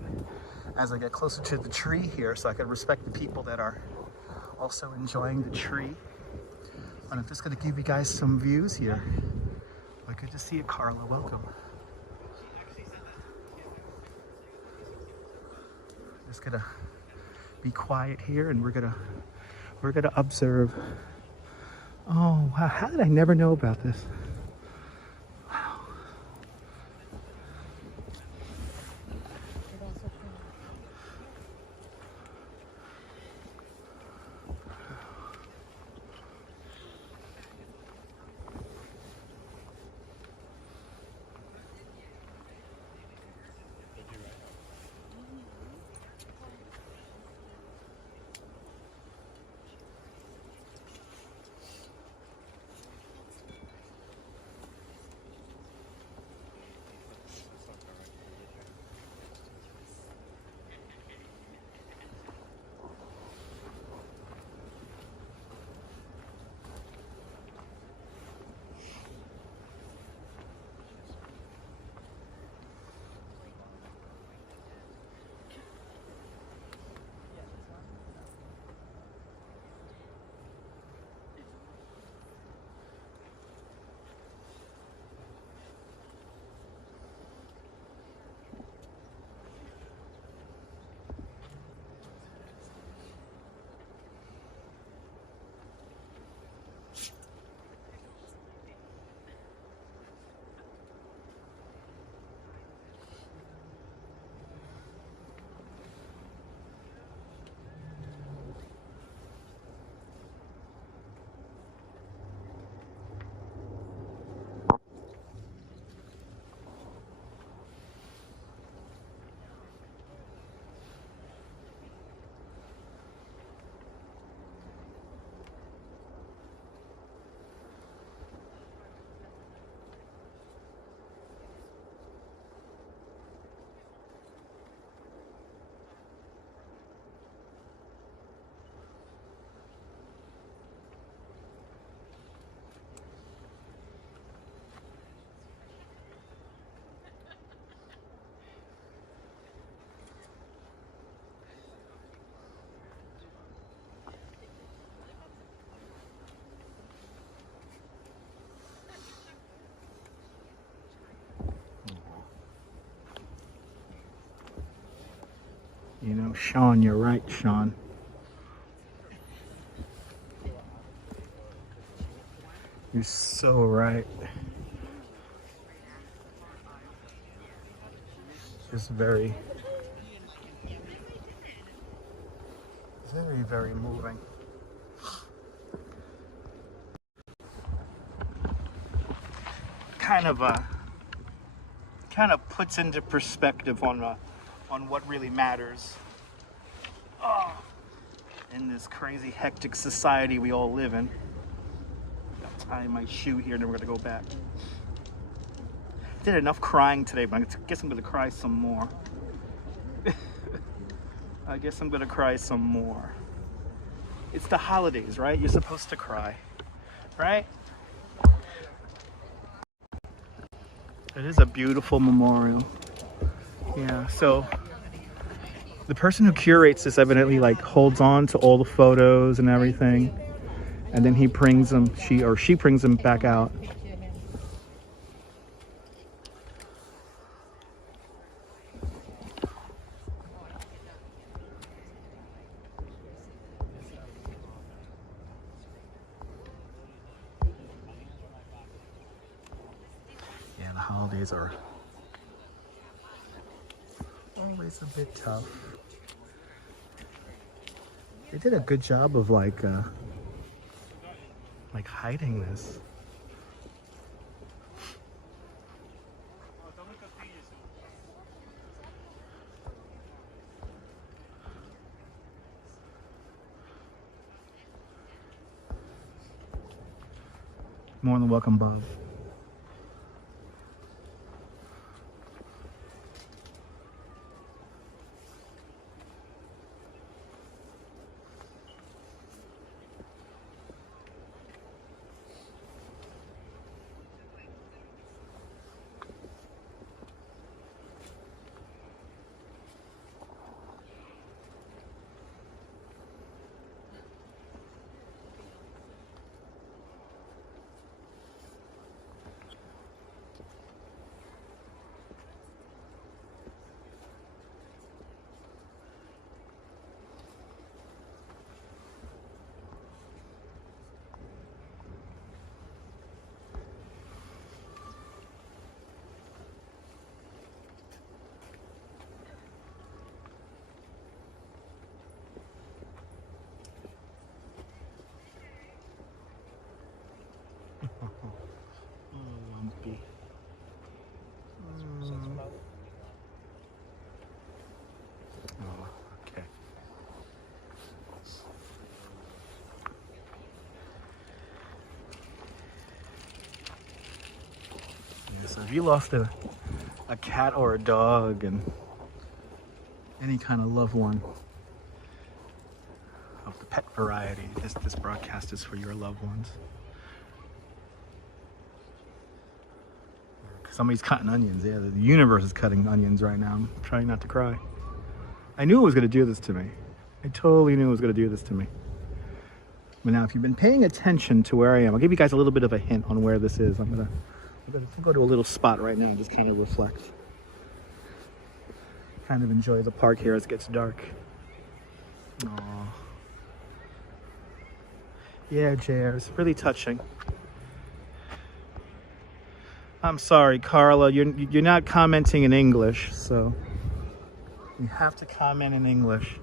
as I get closer to the tree here, so I can respect the people that are also enjoying the tree. And I'm just going to give you guys some views here. But good to see you, Carla. Welcome. Just gonna be quiet here, and we're gonna observe. Oh wow! How did I never know about this? Wow. You know, Sean, you're right, Sean. You're so right. Just very, very moving. Kind of puts into perspective on what really matters. Oh. in this crazy hectic society we all live in. I'll tie my shoe here and then we're gonna go back. Did enough crying today, but I guess I'm gonna cry some more. I guess I'm gonna cry some more. It's the holidays, right? You're supposed to cry, right? It is a beautiful memorial. Yeah, so the person who curates this evidently like holds on to all the photos and everything, and then he brings them, she brings them back out. Yeah, the holidays are always a bit tough. They did a good job of like hiding this. More than welcome, Bob. Lumpy. Oh, okay. Yeah, so if you lost a cat or a dog and any kind of loved one of the pet variety, this broadcast is for your loved ones. Somebody's cutting onions. Yeah, the universe is cutting onions right now. I'm trying not to cry. I knew it was going to do this to me. I totally knew it was going to do this to me. But now, if you've been paying attention to where I am, I'll give you guys a little bit of a hint on where this is. I'm gonna go to a little spot right now and just kind of reflect. Kind of enjoy the park here as it gets dark. Aww. Yeah, JR, it's really touching. I'm sorry, Carla, you're not commenting in English, so you have to comment in English.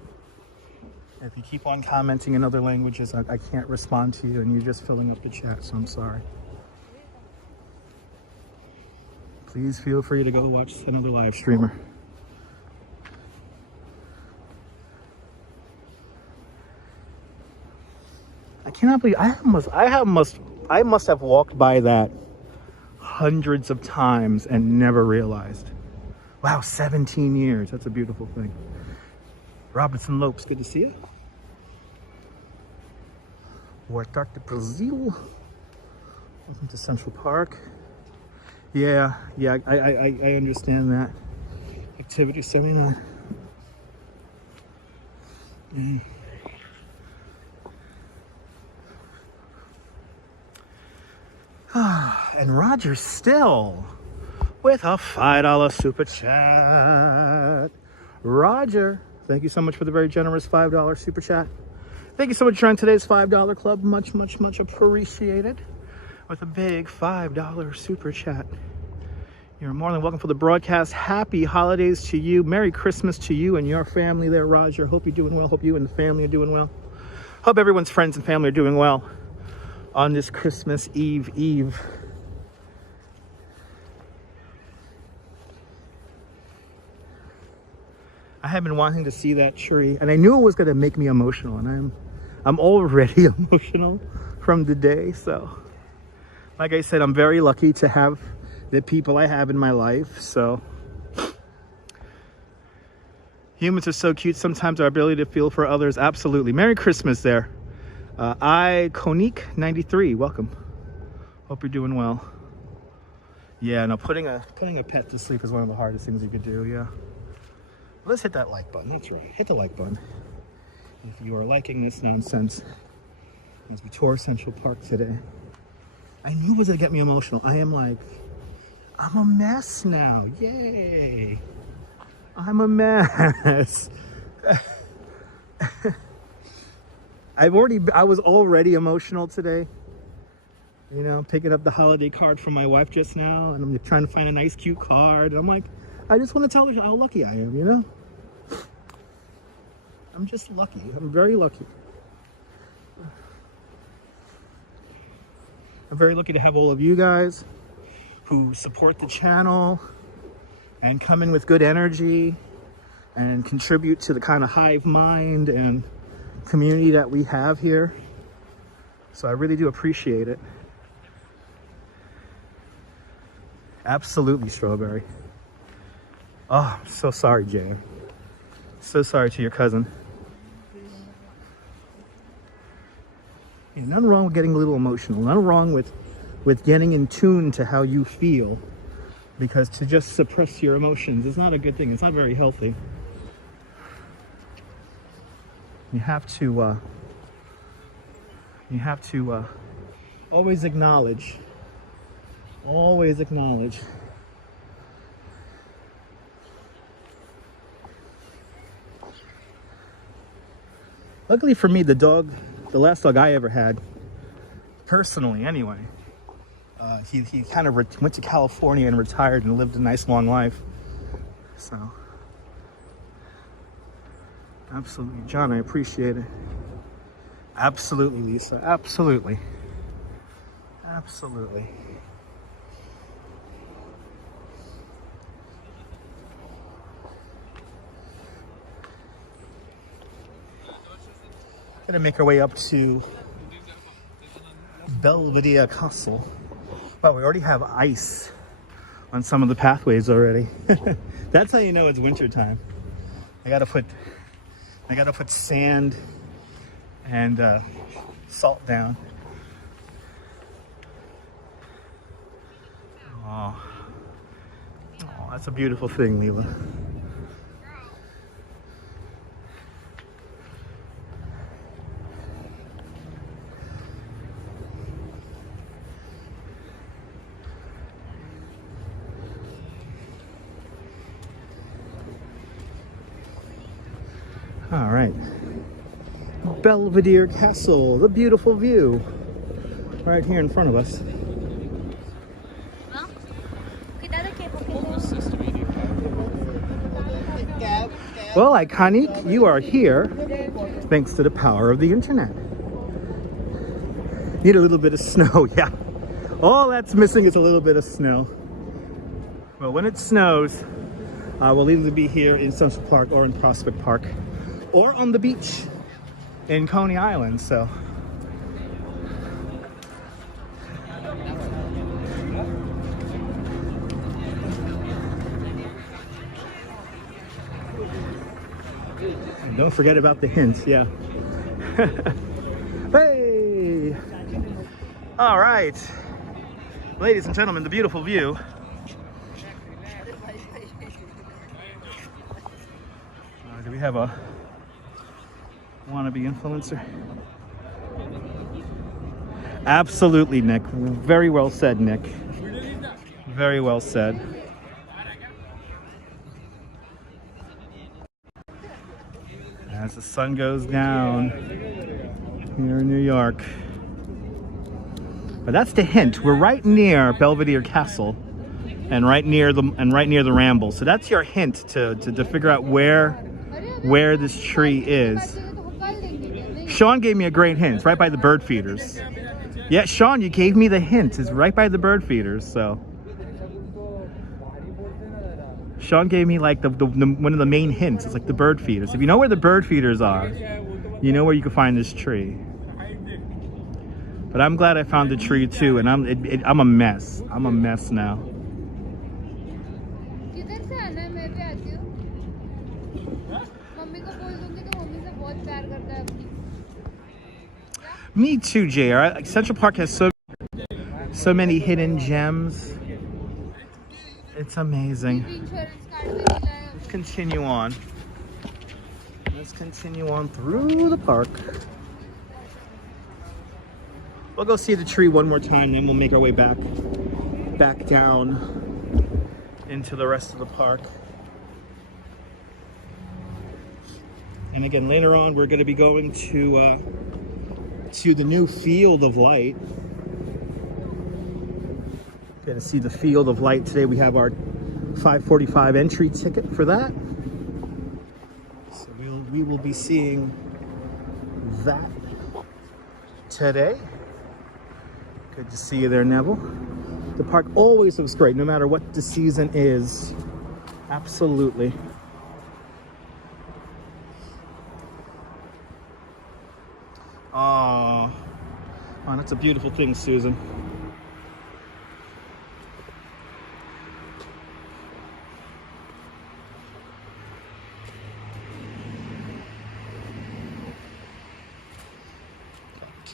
If you keep on commenting in other languages, I can't respond to you, and you're just filling up the chat, so I'm sorry. Please feel free to go watch another live streamer. I cannot believe I must have walked by that hundreds of times and never realized. Wow, 17 years. That's a beautiful thing. Robinson Lopes, good to see you. Wartart de Brazil. Welcome to Central Park. Yeah, I understand that. Activity 79. And Roger still with a $5 super chat. Roger, thank you so much for the very generous $5 super chat. Thank you so much for joining today's $5 club. Much, much, much appreciated. With a big $5 super chat. You're more than welcome for the broadcast. Happy holidays to you. Merry Christmas to you and your family there, Roger. Hope you're doing well. Hope you and the family are doing well. Hope everyone's friends and family are doing well on this Christmas Eve. I have been wanting to see that tree, and I knew it was going to make me emotional, and I'm already emotional from the day. So like I said, I'm very lucky to have the people I have in my life. So humans are so cute. Sometimes our ability to feel for others. Absolutely. Merry Christmas there. Konik93, welcome. Hope you're doing well. Yeah, no, putting a pet to sleep is one of the hardest things you could do, yeah. Let's hit that like button, that's right. Hit the like button if you are liking this nonsense as we tour Central Park today. I knew it was gonna get me emotional. I'm a mess now, yay. I'm a mess. I was already emotional today. You know, picking up the holiday card from my wife just now, and I'm trying to find a nice, cute card. And I'm like, I just want to tell her how lucky I am, you know? I'm just lucky. I'm very lucky. I'm very lucky to have all of you guys who support the channel and come in with good energy and contribute to the kind of hive mind and community that we have here. So I really do appreciate it. Absolutely, Strawberry. Oh, I'm so sorry, Jan. So sorry to your cousin. Nothing wrong with getting a little emotional. Nothing wrong with getting in tune to how you feel. Because to just suppress your emotions is not a good thing. It's not very healthy. You have to always acknowledge. Always acknowledge. Luckily for me, the last dog I ever had, personally anyway, he kind of went to California and retired and lived a nice long life. So, absolutely, John, I appreciate it. Absolutely, Lisa, absolutely. Absolutely. Gonna make our way up to Belvedere Castle. Wow, we already have ice on some of the pathways already. That's how you know it's winter time. I gotta put sand and salt down. Oh, that's a beautiful thing, Leela. All right, Belvedere Castle, the beautiful view right here in front of us. Well, Iconic, you are here thanks to the power of the internet. Need a little bit of snow, yeah. All that's missing is a little bit of snow. Well, when it snows, we'll either be here in Central Park or in Prospect Park, or on the beach in Coney Island, so. And don't forget about the hints, yeah. Hey! All right. Ladies and gentlemen, the beautiful view. Do we have a wannabe influencer? Absolutely, Nick. Very well said, Nick. Very well said. As the sun goes down here in New York. But that's the hint. We're right near Belvedere Castle and right near the Ramble. So that's your hint to figure out where this tree is. Sean gave me a great hint. It's right by the bird feeders. Yeah, Sean, you gave me the hint. It's right by the bird feeders, so. Sean gave me like the one of the main hints. It's like the bird feeders. If you know where the bird feeders are, you know where you can find this tree. But I'm glad I found the tree too, and I'm a mess. I'm a mess now. Me too, JR. Central Park has so many hidden gems. It's amazing. Let's continue on. Let's continue on through the park. We'll go see the tree one more time, then we'll make our way back down into the rest of the park. And again, later on, we're going to be going to the new Field of Light. Going to see the Field of Light today. We have our 5:45 entry ticket for that. So we will be seeing that today. Good to see you there, Neville. The park always looks great, no matter what the season is. Absolutely. Oh, that's a beautiful thing, Susan.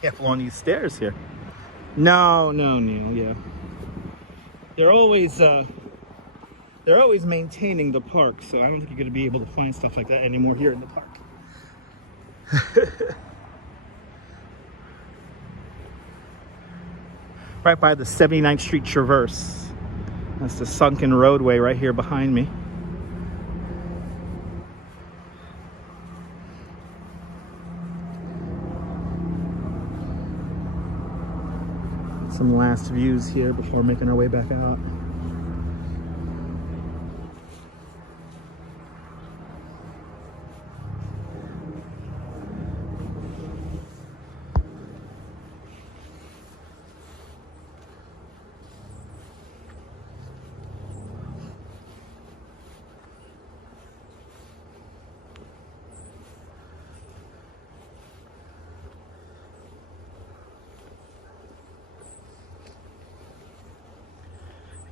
Careful on these stairs here. No, Neil, yeah. They're always maintaining the park, so I don't think you're going to be able to find stuff like that anymore here in the park. Right by the 79th Street Traverse. That's the sunken roadway right here behind me. Some last views here before making our way back out.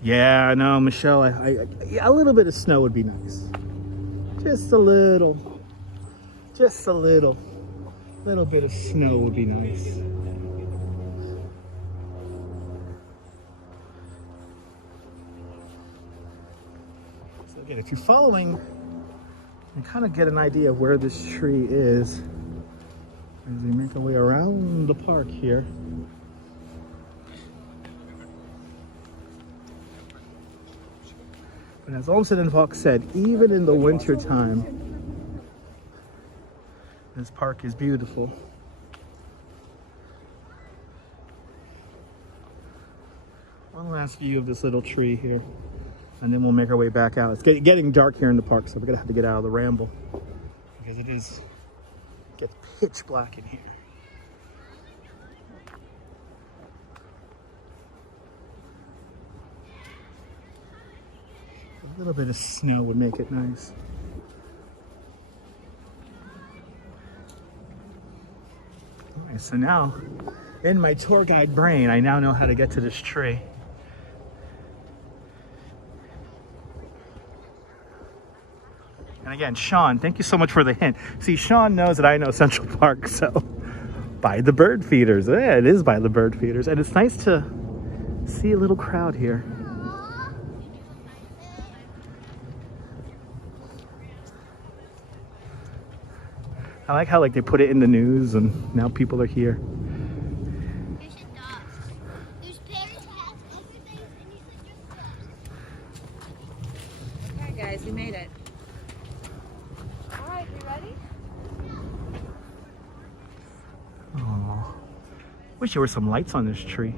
Yeah, I know, Michelle. A little bit of snow would be nice. Just a little bit of snow would be nice. So again, if you're following, you kind of get an idea of where this tree is as we make our way around the park here. And as Olmsted and Fox said, even in the winter time, this park is beautiful. One last view of this little tree here, and then we'll make our way back out. It's getting dark here in the park, so we're gonna have to get out of the ramble because it gets pitch black in here. A little bit of snow would make it nice. All right, so now, in my tour guide brain, I now know how to get to this tree. And again, Sean, thank you so much for the hint. See, Sean knows that I know Central Park, so by the bird feeders. Yeah, it is by the bird feeders. And it's nice to see a little crowd here. I like how they put it in the news and now people are here. Okay guys, we made it. Alright, you ready? Oh, wish there were some lights on this tree.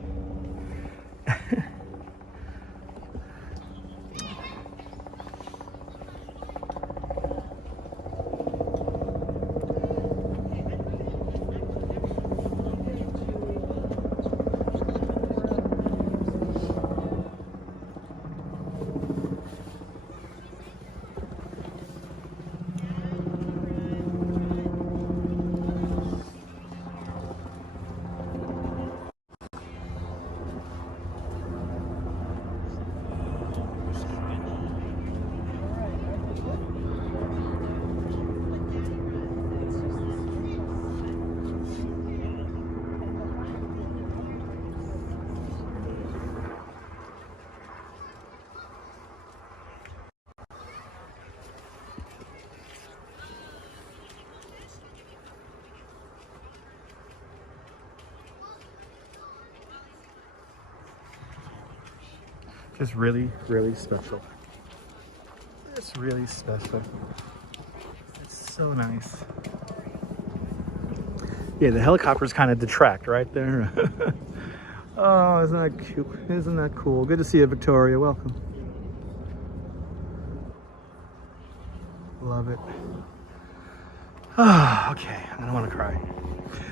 Just really, really special. It's really special. It's so nice. Yeah, the helicopters kind of detract right there. Oh, isn't that cute? Isn't that cool? Good to see you, Victoria. Welcome. Love it. Ah, okay. I don't want to cry.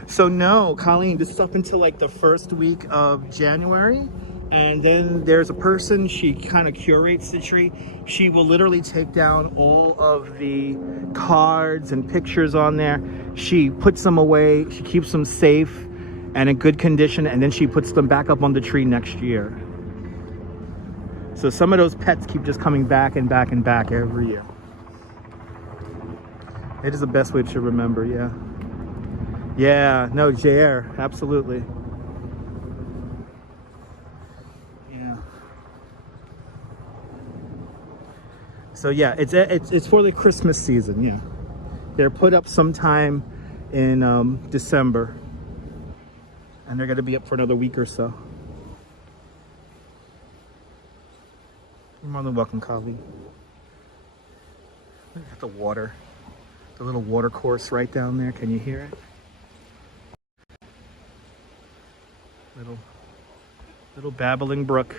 So no, Colleen, this is up until like the first week of January. And then there's a person, she kind of curates the tree. She will literally take down all of the cards and pictures on there. She puts them away, she keeps them safe and in good condition, and then she puts them back up on the tree next year. So some of those pets keep just coming back and back and back every year. It is the best way to remember, yeah. Yeah, no, JR, absolutely. So yeah, it's for the Christmas season. Yeah, they're put up sometime in December, and they're going to be up for another week or so. You're more than welcome, Colleen. Look at the water, the little water course right down there. Can you hear it? Little babbling brook.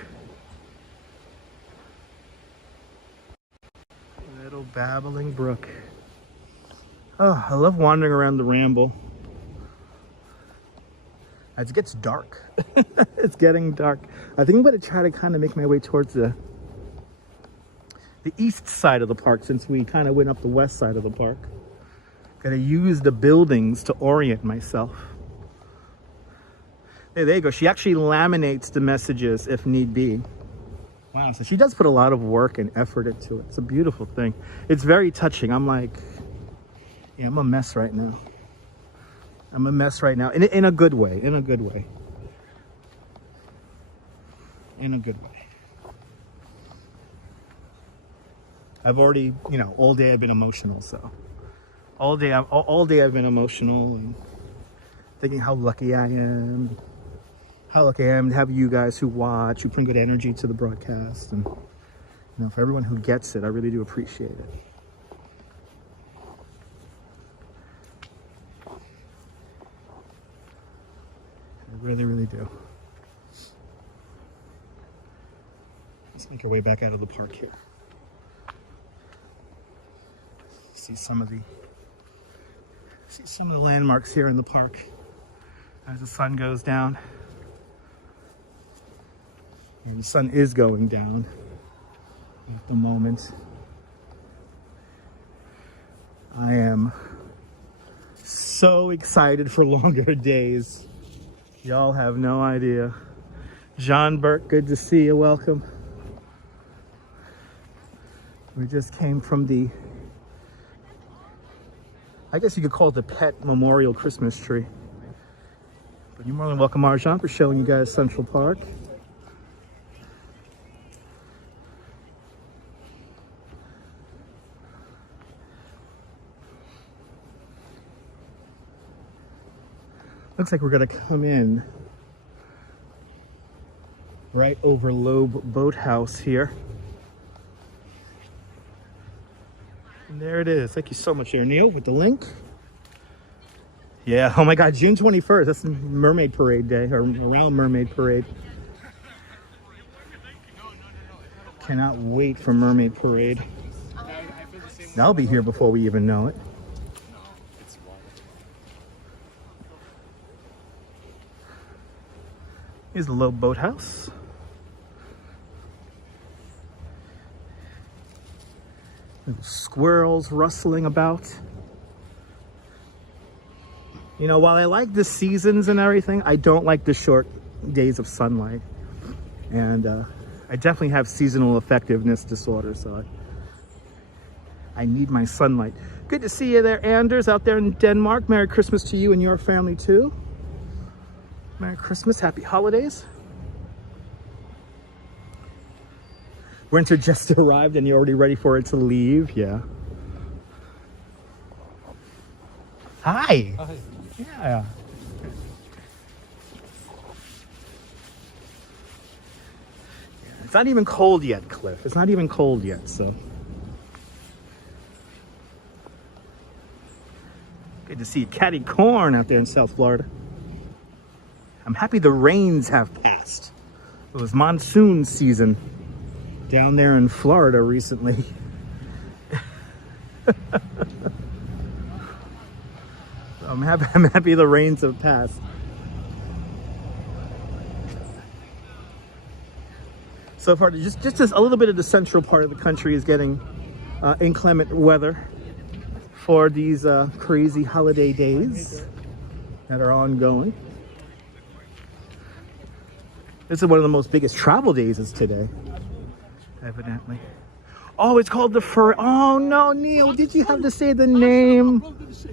Little babbling brook. Oh, I love wandering around the Ramble. As it gets dark. It's getting dark. I think I'm going to try to kind of make my way towards the east side of the park, since we kind of went up the west side of the park. Gotta use the buildings to orient myself. Hey, there you go. She actually laminates the messages if need be. Wow, so she does put a lot of work and effort into it. It's a beautiful thing. It's very touching. I'm like, yeah, I'm a mess right now. I'm a mess right now. In a good way. In a good way. In a good way. I've already, you know, all day I've been emotional, so. All day I've been emotional and thinking how lucky I am. How lucky I am to have you guys who watch, who bring good energy to the broadcast. And, you know, for everyone who gets it, I really do appreciate it. I really, really do. Let's make our way back out of the park here. See some of the landmarks here in the park as the sun goes down. And the sun is going down at the moment. I am so excited for longer days. Y'all have no idea. John Burke, good to see you. Welcome. We just came from the, I guess you could call it the Pet Memorial Christmas tree. But you're more than welcome, Arjan, for showing you guys Central Park. Looks like we're gonna come in right over Loeb Boathouse here. And there it is. Thank you so much here, Neil, with the link. Yeah, oh my God, June 21st, that's Mermaid Parade Day, or around Mermaid Parade. Cannot wait for Mermaid Parade. That'll be here before we even know it. Here's the Loeb Boathouse. Little squirrels rustling about. You know, while I like the seasons and everything, I don't like the short days of sunlight. And I definitely have seasonal effectiveness disorder, so I need my sunlight. Good to see you there, Anders, out there in Denmark. Merry Christmas to you and your family too. Merry Christmas, happy holidays. Winter just arrived and you're already ready for it to leave, yeah. Hi. Hi. Yeah. It's not even cold yet, Cliff. It's not even cold yet, so. Good to see catty corn out there in South Florida. I'm happy the rains have passed. It was monsoon season down there in Florida recently. I'm happy the rains have passed. So far, just a little bit of the central part of the country is getting inclement weather for these crazy holiday days that are ongoing. This is one of the most biggest travel days is today, evidently. Oh, it's called the FOR. Oh no, Neil, did you have to say the name?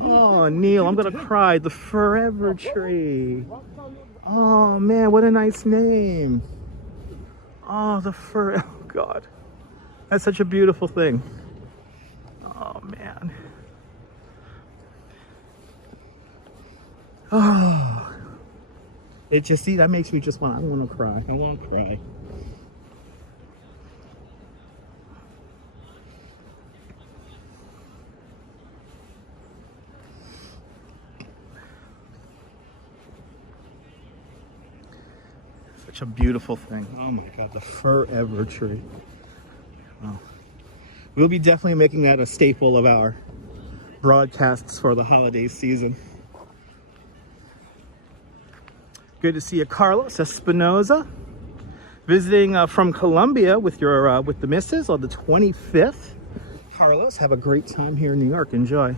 Oh, Neil, I'm gonna cry. The Forever Tree. Oh man, what a nice name. Oh, oh God, that's such a beautiful thing. Oh man. Oh, it just, see, that makes me just want, I want to cry. I want to cry. Such a beautiful thing. Oh my God, the Forever Tree. Wow. We'll be definitely making that a staple of our broadcasts for the holiday season. Good to see you, Carlos Espinoza, visiting from Colombia with your with the missus on the 25th. Carlos, have a great time here in New York. Enjoy.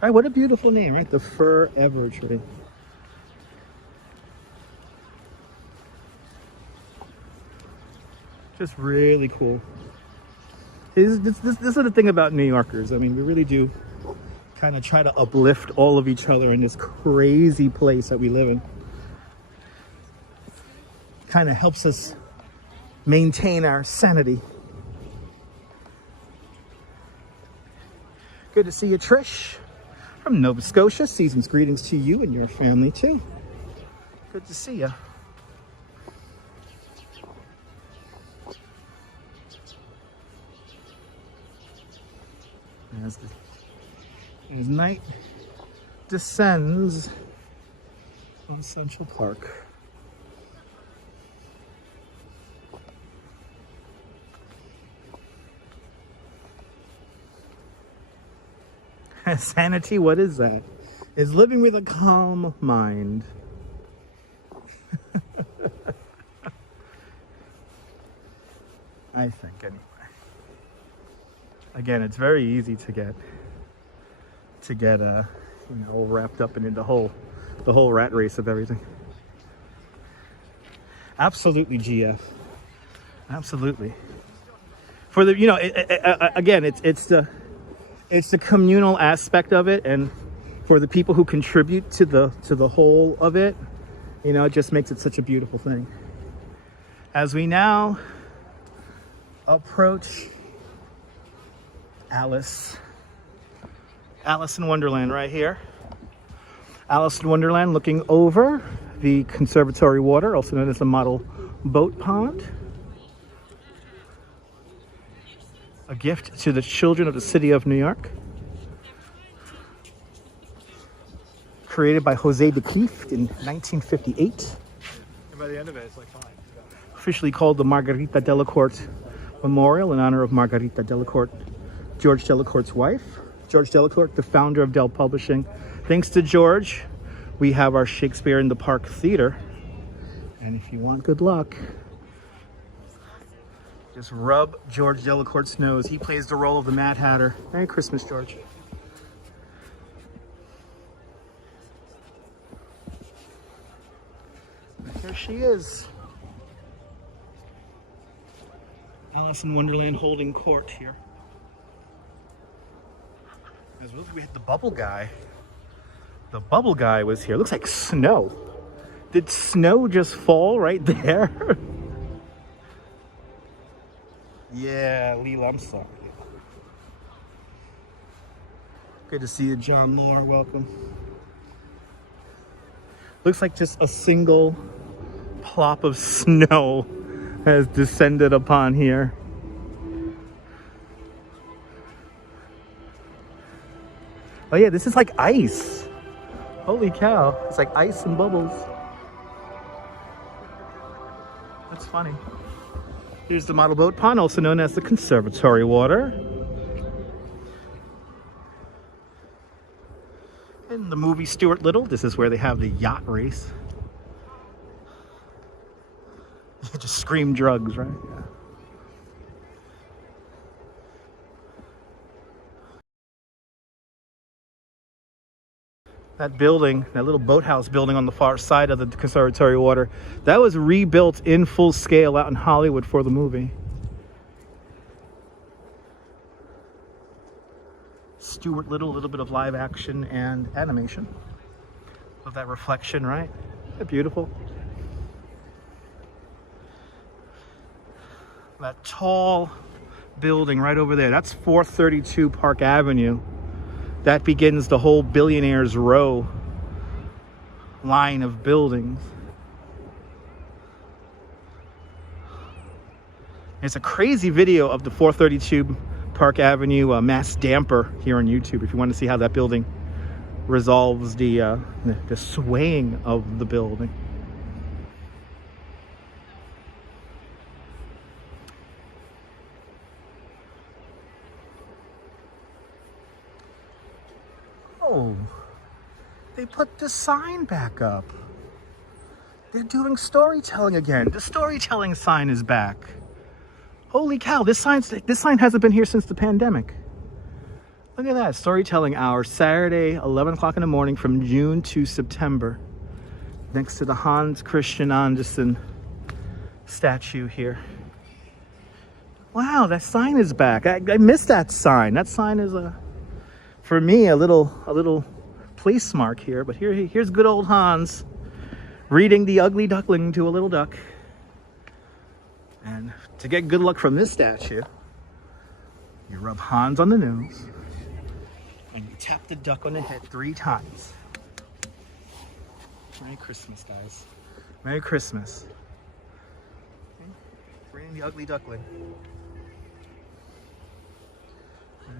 All right, what a beautiful name, right? The Forever Tree. Just really cool. This is the thing about New Yorkers. I mean, we really do kind of try to uplift all of each other in this crazy place that we live in. Kind of helps us maintain our sanity. Good to see you, Trish, from Nova Scotia. Season's greetings to you and your family, too. Good to see you. As night descends on Central Park. Sanity, what is that? Is living with a calm mind. I think, anyway. Again, it's very easy to get you know, wrapped up in the whole rat race of everything. Absolutely, GF. Absolutely. For the, you know, again, it's the communal aspect of it, and for the people who contribute to the whole of it, you know, it just makes it such a beautiful thing. As we now approach Alice in Wonderland right here. Alice in Wonderland looking over the conservatory water, also known as the model boat pond. A gift to the children of the city of New York. Created by Jose de Cleef in 1958. And by the end of it, it's like fine. Officially called the Margarita Delacorte Memorial in honor of Margarita Delacorte, George Delacorte's wife. George Delacorte, the founder of Dell Publishing. Thanks to George, we have our Shakespeare in the Park Theater. And if you want good luck, just rub George Delacorte's nose. He plays the role of the Mad Hatter. Merry Christmas, George. There she is. Alice in Wonderland holding court here. As we hit the bubble guy. The bubble guy was here. Looks like snow. Did snow just fall right there? Yeah, Leela, I'm sorry. Good to see you, John Moore. Welcome. Looks like just a single plop of snow has descended upon here. Oh yeah, this is like ice. Holy cow. It's like ice and bubbles. That's funny. Here's the model boat pond, also known as the conservatory water. In the movie Stuart Little, this is where they have the yacht race. You just scream drugs, right? Yeah. That building, that little boathouse building on the far side of the conservatory water, that was rebuilt in full scale out in Hollywood for the movie. Stuart Little, a little bit of live action and animation. Love that reflection, right? Isn't that beautiful? That tall building right over there, that's 432 Park Avenue. That begins the whole Billionaires Row line of buildings. It's a crazy video of the 432 Park Avenue mass damper here on YouTube if you want to see how that building resolves the swaying of the building. Oh, they put the sign back up. They're doing storytelling again. The storytelling sign is back. Holy cow, this sign hasn't been here since the pandemic. Look at that, storytelling hour, Saturday, 11 o'clock in the morning from June to September. Next to the Hans Christian Andersen statue here. Wow, that sign is back. I missed that sign. That sign is for me, a little place mark here, but here's good old Hans reading The Ugly Duckling to a little duck. And to get good luck from this statue, you rub Hans on the nose and you tap the duck on the head 3 times. Merry Christmas, guys. Merry Christmas. Okay. Reading The Ugly Duckling.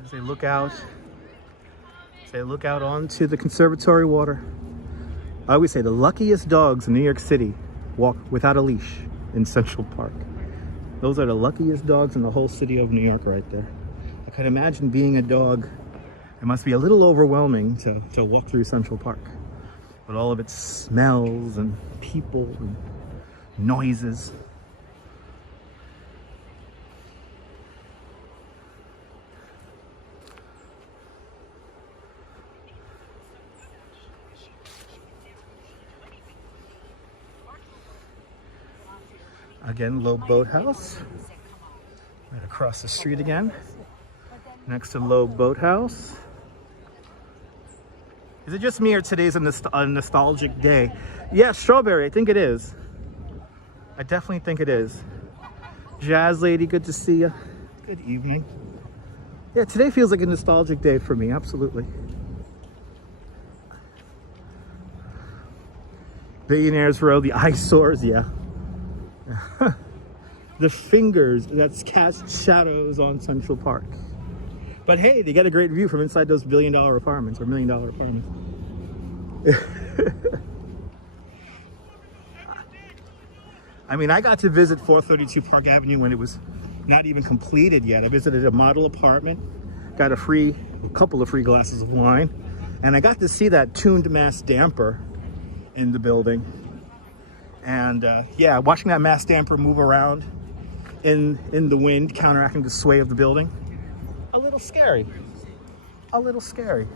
As they look out. They look out onto the conservatory water. I always say the luckiest dogs in New York City walk without a leash in Central Park. Those are the luckiest dogs in the whole city of New York right there. I can imagine being a dog. It must be a little overwhelming to walk through Central Park with all of its smells and people and noises. Again, Loeb Boathouse, right across the street again, next to Loeb Boathouse. Is it just me or today's a nostalgic day? Yeah, strawberry, I think it is. I definitely think it is. Jazz Lady, good to see you. Good evening. Yeah, today feels like a nostalgic day for me, absolutely. Billionaires Row, the eyesores, yeah. The fingers that cast shadows on Central Park. But hey, they get a great view from inside those $1 billion apartments or $1 million apartments. I mean, I got to visit 432 Park Avenue when it was not even completed yet. I visited a model apartment, got a couple of free glasses of wine, and I got to see that tuned mass damper in the building. And yeah, watching that mass damper move around in the wind, counteracting the sway of the building, a little scary. A little scary.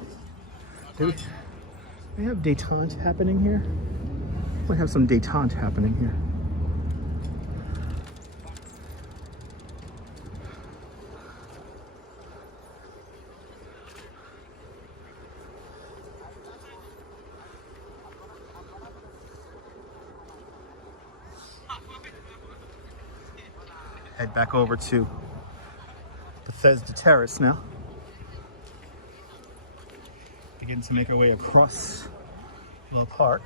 Do we have détente happening here? We have some détente happening here. Head back over to Bethesda Terrace now. Begin to make our way across the park.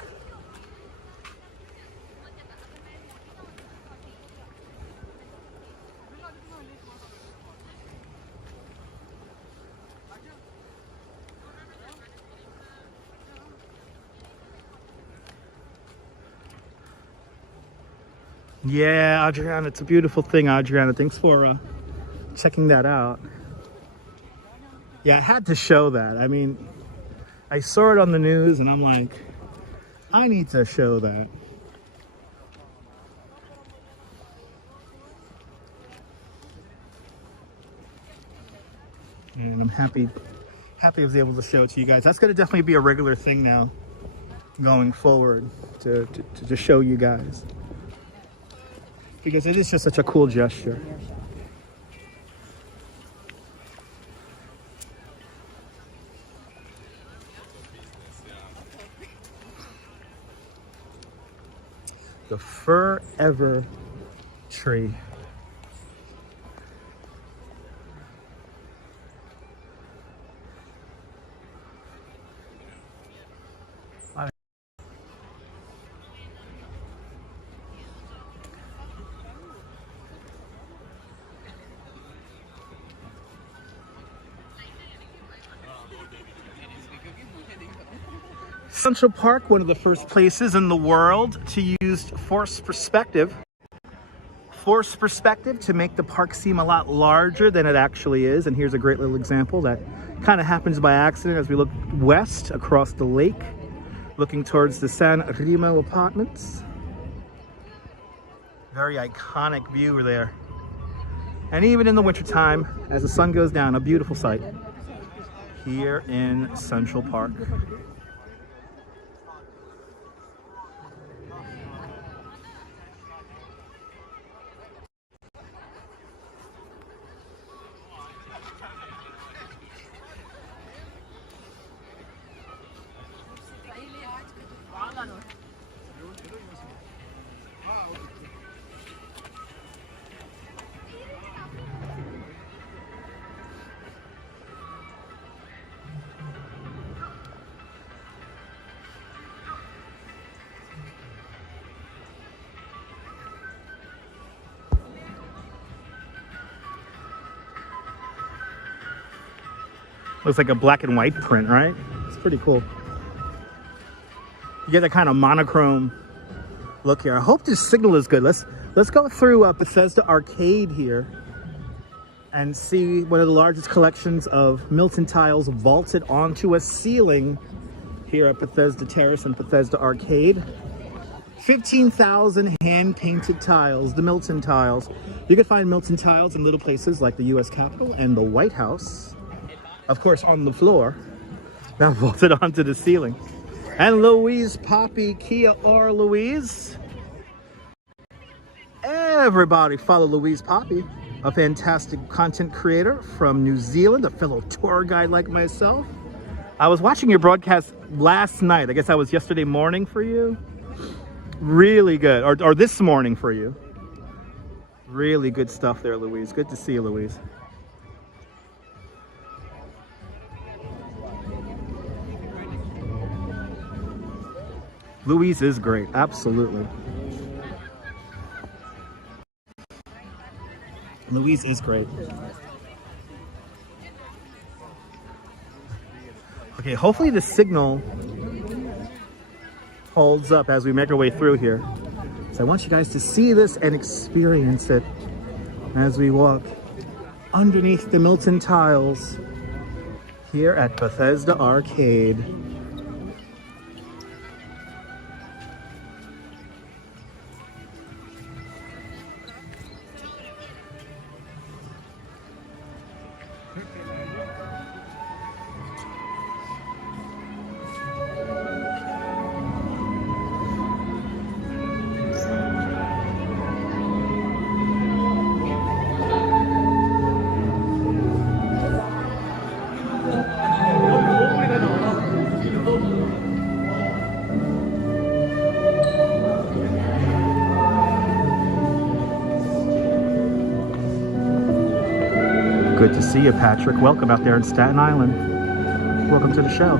Yeah, Adriana, it's a beautiful thing, Adriana. Thanks for checking that out. Yeah, I had to show that. I mean, I saw it on the news and I'm like, I need to show that. And I'm happy I was able to show it to you guys. That's going to definitely be a regular thing now going forward to show you guys. Because it is just such a cool gesture. The Forever Tree. Central Park, one of the first places in the world to use forced perspective. Forced perspective to make the park seem a lot larger than it actually is. And here's a great little example that kind of happens by accident as we look west across the lake, looking towards the San Remo apartments. Very iconic view there. And even in the wintertime, as the sun goes down, a beautiful sight here in Central Park. Looks like a black and white print, right? It's pretty cool. You get that kind of monochrome look here. I hope this signal is good. Let's go through Bethesda Arcade here and see one of the largest collections of Milton tiles vaulted onto a ceiling here at Bethesda Terrace and Bethesda Arcade. 15,000 hand-painted tiles, the Milton tiles. You can find Milton tiles in little places like the U.S. Capitol and the White House. Of course, on the floor, now vaulted onto the ceiling. And Louise Poppy, Kia or Louise. Everybody follow Louise Poppy, a fantastic content creator from New Zealand, a fellow tour guide like myself. I was watching your broadcast last night. I guess that was yesterday morning for you. Really good, or this morning for you. Really good stuff there, Louise. Good to see you, Louise. Louise is great, absolutely. Louise is great. Okay, hopefully the signal holds up as we make our way through here. So I want you guys to see this and experience it as we walk underneath the Milton tiles here at Bethesda Arcade. Good to see you, Patrick. Welcome out there in Staten Island. Welcome to the show.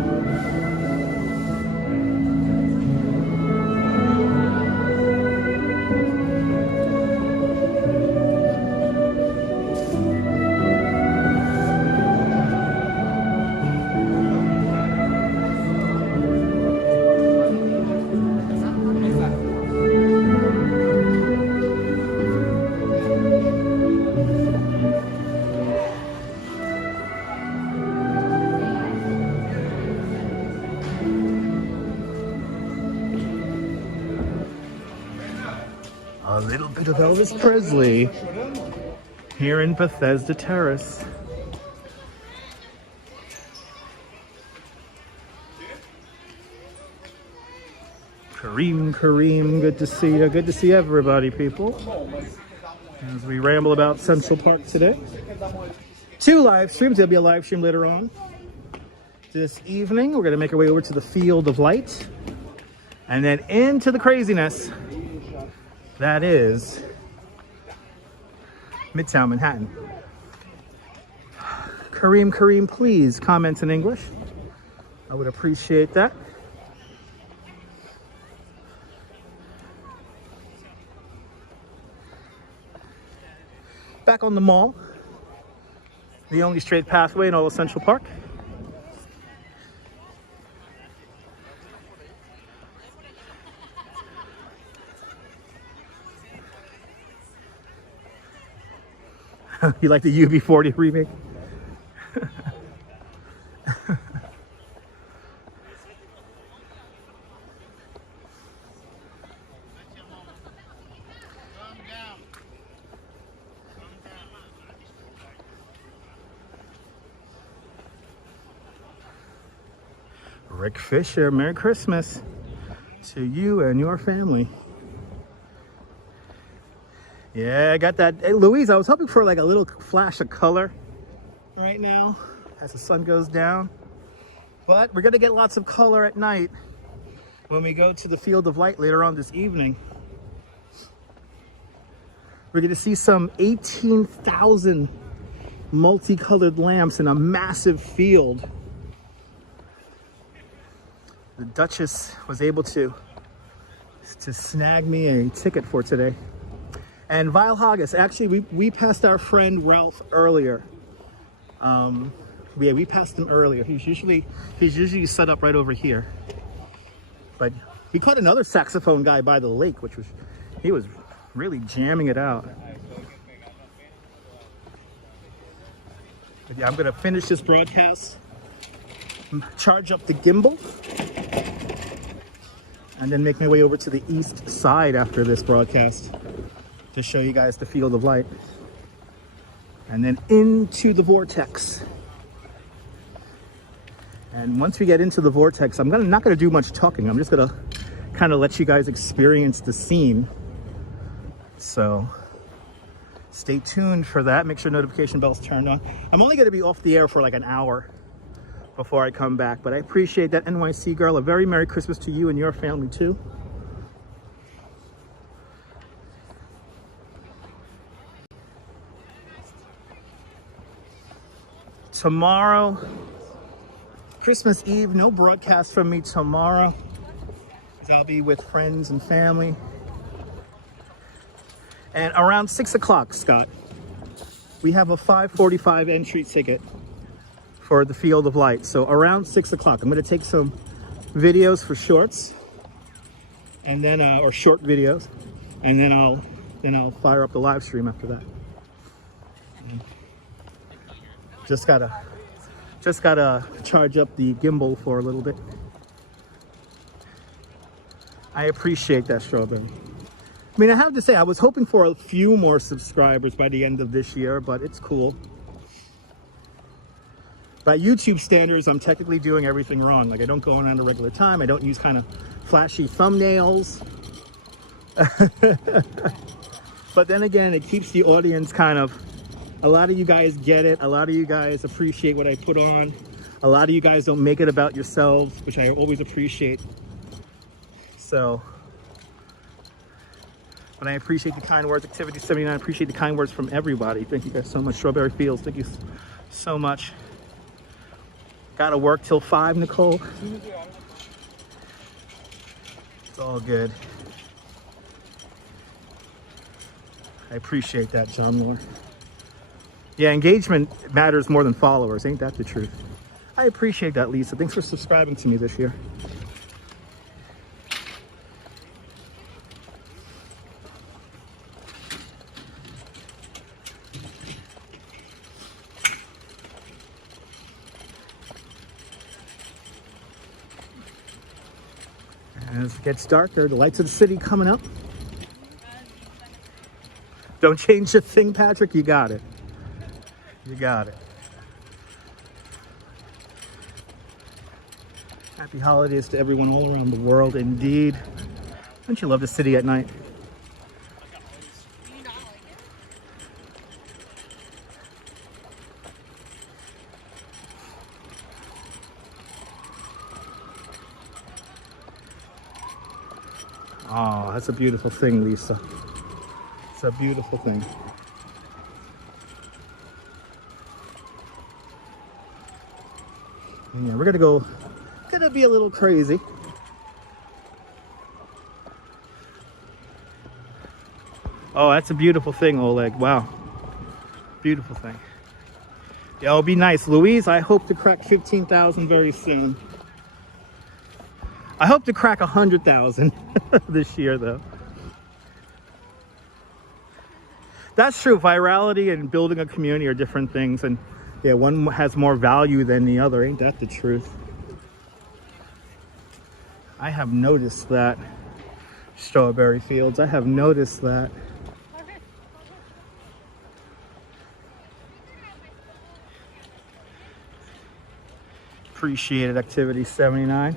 A little bit of Elvis Presley here in Bethesda Terrace. Kareem, good to see you. Good to see everybody, people. As we ramble about Central Park today. 2 live streams. There'll be a live stream later on. This evening, we're going to make our way over to the Field of Light. And then into the craziness that is Midtown Manhattan. Kareem, please comment in English. I would appreciate that. Back on the mall, the only straight pathway in all of Central Park. You like the UB40 remake? Rick Fisher, Merry Christmas to you and your family. Yeah, I got that. Hey, Louise, I was hoping for like a little flash of color right now as the sun goes down. But we're going to get lots of color at night when we go to the Field of Light later on this evening. We're going to see some 18,000 multicolored lamps in a massive field. The Duchess was able to snag me a ticket for today. And Vile Haggis, actually, we passed our friend Ralph earlier. Yeah, we passed him earlier. He's usually set up right over here. But he caught another saxophone guy by the lake, he was really jamming it out. But yeah, I'm gonna finish this broadcast, charge up the gimbal, and then make my way over to the east side after this broadcast to show you guys the Field of Light. And then into the vortex. And once we get into the vortex, I'm not gonna do much talking. I'm just gonna kind of let you guys experience the scene. So stay tuned for that. Make sure notification bell's turned on. I'm only gonna be off the air for like an hour before I come back, but I appreciate that, NYC girl. A very Merry Christmas to you and your family too. Tomorrow, Christmas Eve, no broadcast from me tomorrow. I'll be with friends and family. And around 6 o'clock, Scott, we have a 5:45 entry ticket for the Field of Light. So around 6 o'clock, I'm gonna take some videos for shorts, and then or short videos, and then I'll fire up the live stream after that. Just gotta charge up the gimbal for a little bit. I appreciate that, Strawberry. I mean, I have to say, I was hoping for a few more subscribers by the end of this year, but it's cool. By YouTube standards, I'm technically doing everything wrong. Like, I don't go on at a regular time. I don't use kind of flashy thumbnails. But then again, it keeps the audience kind of, a lot of you guys get it. A lot of you guys appreciate what I put on. A lot of you guys don't make it about yourselves, which I always appreciate. So, but I appreciate the kind words. Activity 79, I appreciate the kind words from everybody. Thank you guys so much. Strawberry Fields, thank you so much. Gotta work till 5, Nicole. It's all good. I appreciate that, John Moore. Yeah, engagement matters more than followers. Ain't that the truth? I appreciate that, Lisa. Thanks for subscribing to me this year. As it gets darker, the lights of the city coming up. Don't change the thing, Patrick. You got it. You got it. Happy holidays to everyone all around the world, indeed. Don't you love the city at night? Oh, that's a beautiful thing, Lisa. It's a beautiful thing. Yeah, we're gonna be a little crazy. Oh, that's a beautiful thing, Oleg. Wow. Beautiful thing. Yeah, it'll be nice. Louise, I hope to crack 15,000 very soon. I hope to crack 100,000 this year, though. That's true. Virality and building a community are different things, and yeah, one has more value than the other. Ain't that the truth? I have noticed that. Strawberry Fields, I have noticed that. Appreciated Activity 79.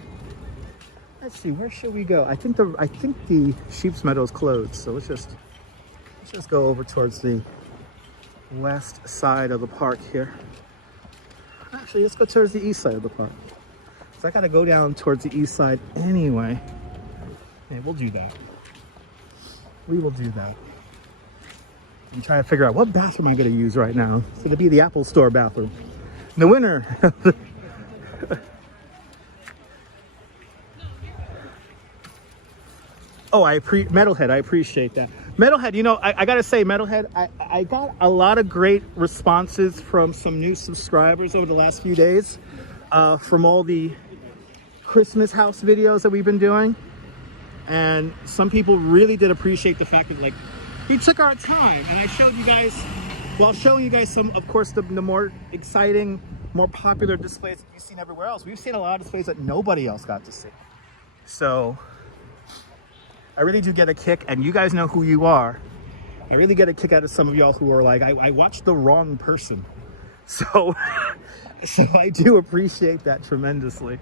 Let's see, where should we go? I think the Sheep's Meadow is closed, so let's just go over towards the west side of the park here. Actually, let's go towards the east side of the park. So I gotta go down towards the east side anyway. Yeah, we'll do that. We will do that. I'm trying to figure out what bathroom I'm gonna use right now. It's gonna be the Apple Store bathroom. The winner. Oh, Metalhead, I appreciate that. Metalhead, you know, I gotta say, Metalhead, I got a lot of great responses from some new subscribers over the last few days, from all the Christmas house videos that we've been doing. And some people really did appreciate the fact that, like, we took our time, and I showed you guys, while showing you guys some, of course, the more exciting, more popular displays that you've seen everywhere else. We've seen a lot of displays that nobody else got to see. So I really do get a kick, and you guys know who you are. I really get a kick out of some of y'all who are like, I watched the wrong person. So, so I do appreciate that tremendously.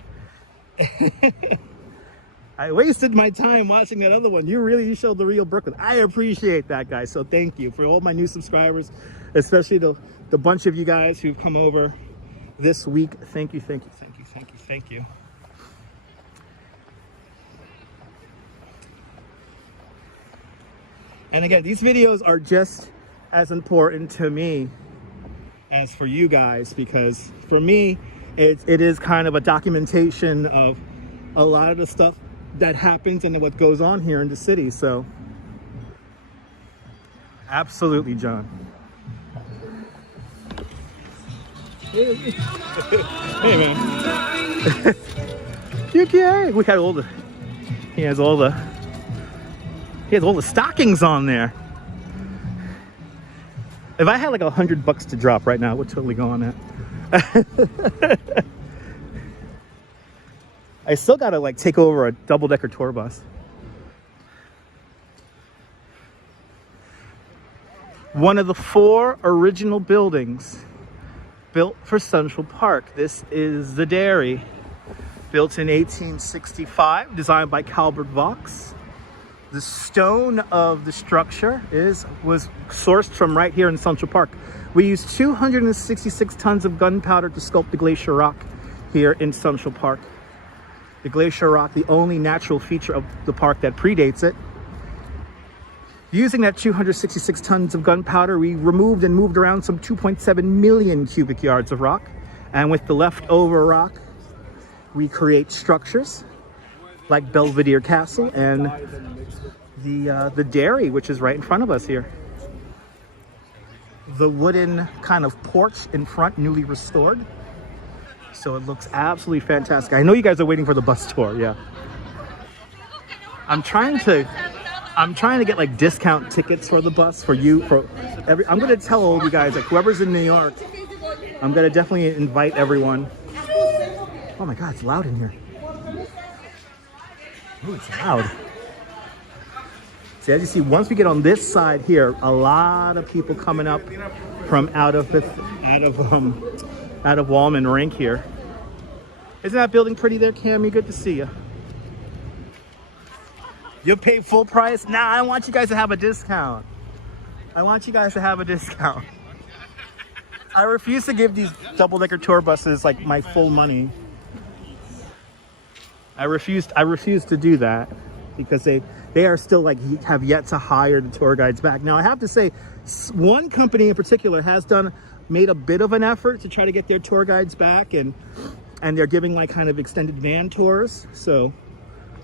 I wasted my time watching that other one. You showed the real Brooklyn. I appreciate that, guys. So thank you for all my new subscribers, especially the bunch of you guys who've come over this week. Thank you, thank you, thank you, thank you, thank you. And again, these videos are just as important to me as for you guys, because for me, it is kind of a documentation of a lot of the stuff that happens and what goes on here in the city. So absolutely, John. Hey man. QTA. We had he has all the stockings on there. If I had like $100 to drop right now, I would totally go on that. I still gotta like take over a double-decker tour bus. One of the 4 original buildings built for Central Park. This is the dairy, built in 1865, designed by Calvert Vaux. The stone of the structure was sourced from right here in Central Park. We used 266 tons of gunpowder to sculpt the glacier rock here in Central Park. The glacier rock, the only natural feature of the park that predates it. Using that 266 tons of gunpowder, we removed and moved around some 2.7 million cubic yards of rock. And with the leftover rock, we create structures like Belvedere Castle and the dairy, which is right in front of us here. The wooden kind of porch in front, newly restored. So it looks absolutely fantastic. I know you guys are waiting for the bus tour, yeah. I'm trying to get like discount tickets for the bus for you, I'm gonna tell all you guys, like whoever's in New York, I'm gonna definitely invite everyone. Oh my God, it's loud in here. Oh, it's loud. See, as you see, once we get on this side here, a lot of people coming up from out of Wallman Rink here. Isn't that building pretty there, Cammy? Good to see you. You'll pay full price? Nah, I want you guys to have a discount. I want you guys to have a discount. I refuse to give these double-decker tour buses like my full money. I refuse to do that because they are still like have yet to hire the tour guides back. Now I have to say, one company in particular has made a bit of an effort to try to get their tour guides back, and they're giving like kind of extended van tours. So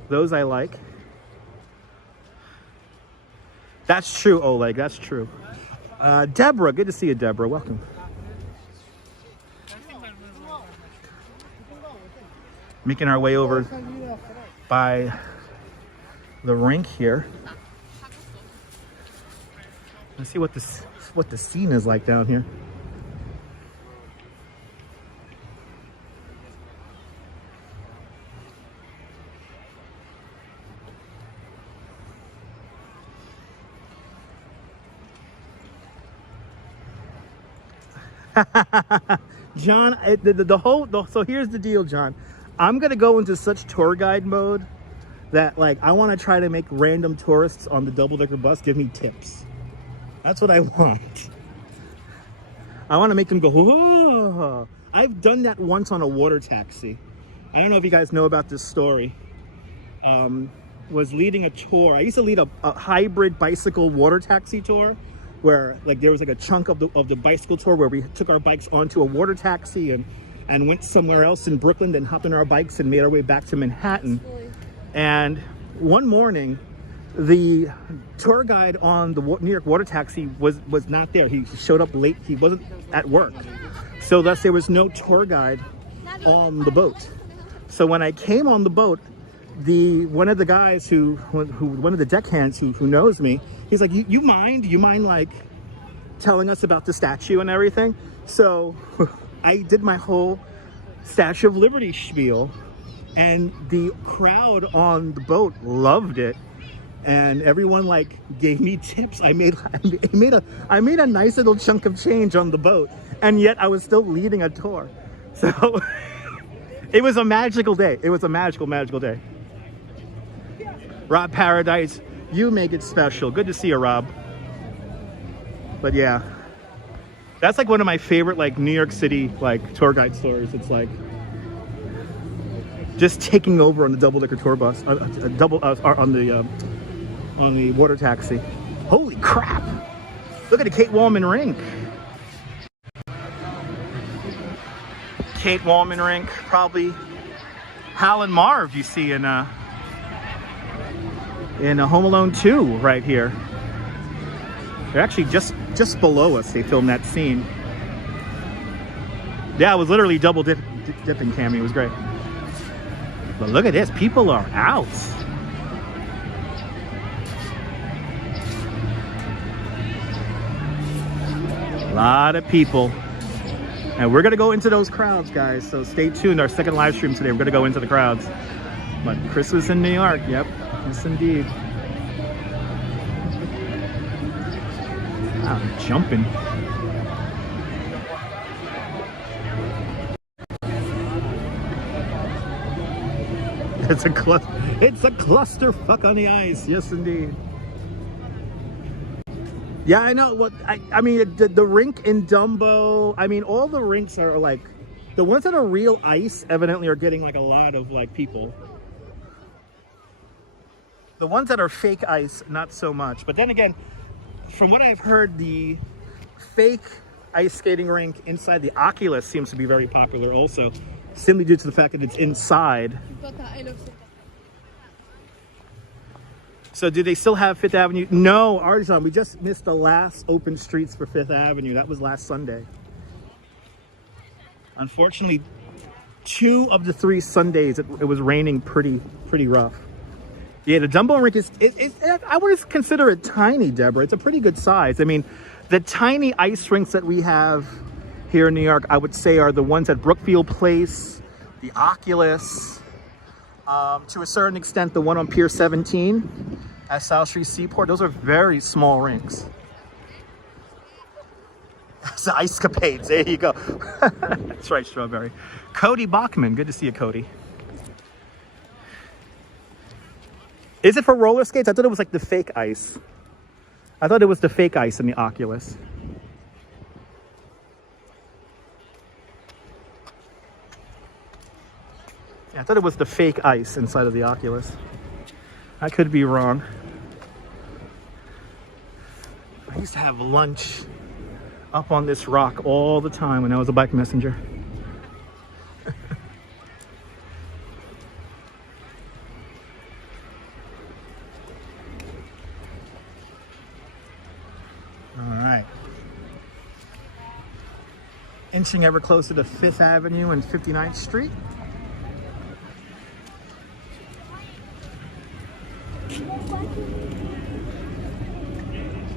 those I like. That's true, Oleg, that's true. Deborah, good to see you, Deborah. Welcome. Making our way over by the rink here. Let's see what the scene is like down here. John, so here's the deal, John. I'm gonna go into such tour guide mode that like I want to try to make random tourists on the double-decker bus give me tips. That's what I want. I want to make them go, whoa. I've done that once on a water taxi. I don't know if you guys know about this story. Was leading a tour. I used to lead a hybrid bicycle water taxi tour where like there was like a chunk of the bicycle tour where we took our bikes onto a water taxi and went somewhere else in Brooklyn, then hopped on our bikes and made our way back to Manhattan. And one morning, the tour guide on the New York water taxi was not there. He showed up late. He wasn't at work. So thus there was no tour guide on the boat. So when I came on the boat, one of the guys one of the deckhands who knows me, he's like, you mind like telling us about the statue and everything? So I did my whole Statue of Liberty spiel, and the crowd on the boat loved it, and everyone like gave me tips. I made a nice little chunk of change on the boat, and yet I was still leading a tour. So it was a magical day. It was a magical day. Rob Paradise, you make it special. Good to see you, Rob. But yeah, that's like one of my favorite like New York City like tour guide stories. It's like just taking over on the double-decker tour bus, on the water taxi. Holy crap! Look at the Kate Wallman Rink. Kate Wallman Rink, probably Hal and Marv you see in Home Alone 2 right here. They're actually just below us. They filmed that scene. Yeah, it was literally double dipping Cammy. It was great. But look at this. People are out. A lot of people. And we're going to go into those crowds, guys. So stay tuned. Our second live stream today, we're going to go into the crowds. But Chris was in New York. Yep. Yes, indeed. Wow, jumping. It's a clusterfuck on the ice. Yes, indeed. Yeah, I know. I mean, the rink in Dumbo. I mean, all the rinks are like the ones that are real ice. Evidently, are getting like a lot of like people. The ones that are fake ice, not so much. But then again, from what I've heard, the fake ice skating rink inside the Oculus seems to be very popular also, simply due to the fact that it's inside. So do they still have Fifth Avenue? No, Arjan, we just missed the last open streets for Fifth Avenue. That was last Sunday. Unfortunately, 2 of the 3 Sundays it was raining pretty rough. Yeah, the Dumbo rink is, I would consider it tiny, Deborah. It's a pretty good size. I mean, the tiny ice rinks that we have here in New York, I would say are the ones at Brookfield Place, the Oculus, to a certain extent, the one on Pier 17 at South Street Seaport. Those are very small rinks. It's the ice capades. There you go. That's right, Strawberry. Cody Bachman. Good to see you, Cody. Is it for roller skates? I thought it was like the fake ice. I thought it was the fake ice in the Oculus. Yeah, I thought it was the fake ice inside of the Oculus. I could be wrong. I used to have lunch up on this rock all the time when I was a bike messenger. All right. Inching ever closer to 5th Avenue and 59th Street.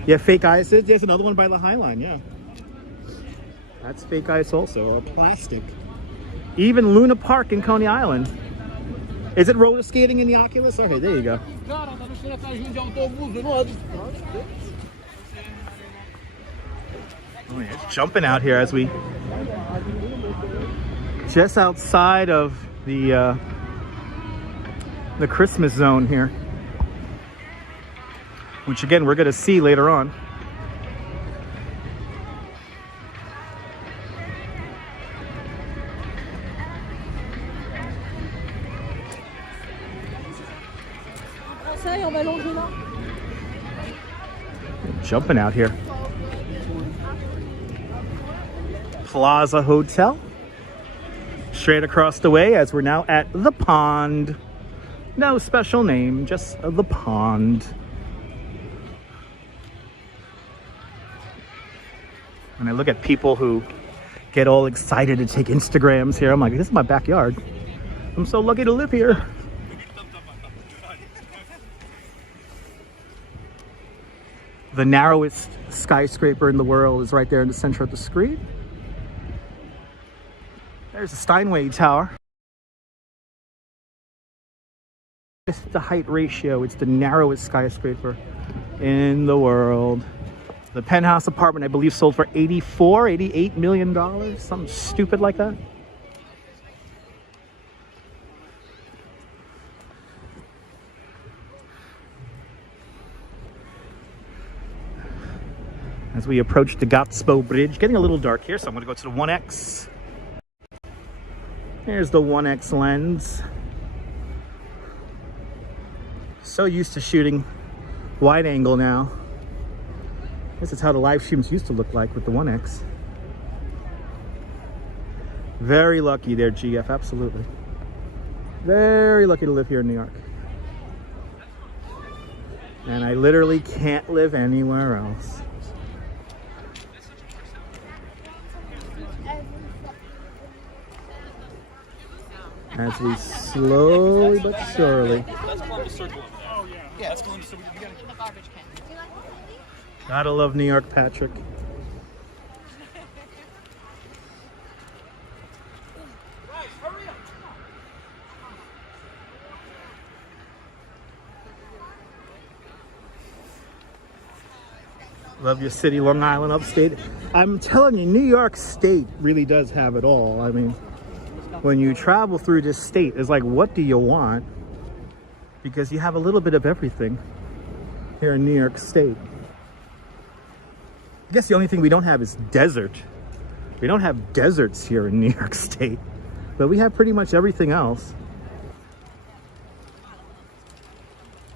Yeah, fake ice. There's another one by the High Line, yeah. That's fake ice also, or plastic. Even Luna Park in Coney Island. Is it roller skating in the Oculus? Okay, there you go. Oh yeah, it's jumping out here as we just outside of the Christmas zone here, which again we're going to see later on. Jumping out here. Plaza Hotel. Straight across the way as we're now at the Pond. No special name, just the Pond. When I look at people who get all excited to take Instagrams here, I'm like, this is my backyard. I'm so lucky to live here. The narrowest skyscraper in the world is right there in the center of the screen. There's the Steinway Tower. It's the height ratio. It's the narrowest skyscraper in the world. The penthouse apartment, I believe, sold for $88 million. Something stupid like that. As we approach the Gatsbo Bridge, getting a little dark here, so I'm going to go to the 1X. Here's the 1X lens. So used to shooting wide angle now. This is how the live streams used to look like with the 1X. Very lucky there, GF, absolutely. Very lucky to live here in New York. And I literally can't live anywhere else. As we slowly but surely. That's Columbus Circle. Oh, yeah. Yeah, that's Columbus Circle. We gotta get the garbage can. Gotta love New York, Patrick. Guys, hurry up. Love your city, Long Island, upstate. I'm telling you, New York State really does have it all. I mean, when you travel through this state, it's like, what do you want? Because you have a little bit of everything here in New York State. I guess the only thing we don't have is desert. We don't have deserts here in New York State, but we have pretty much everything else,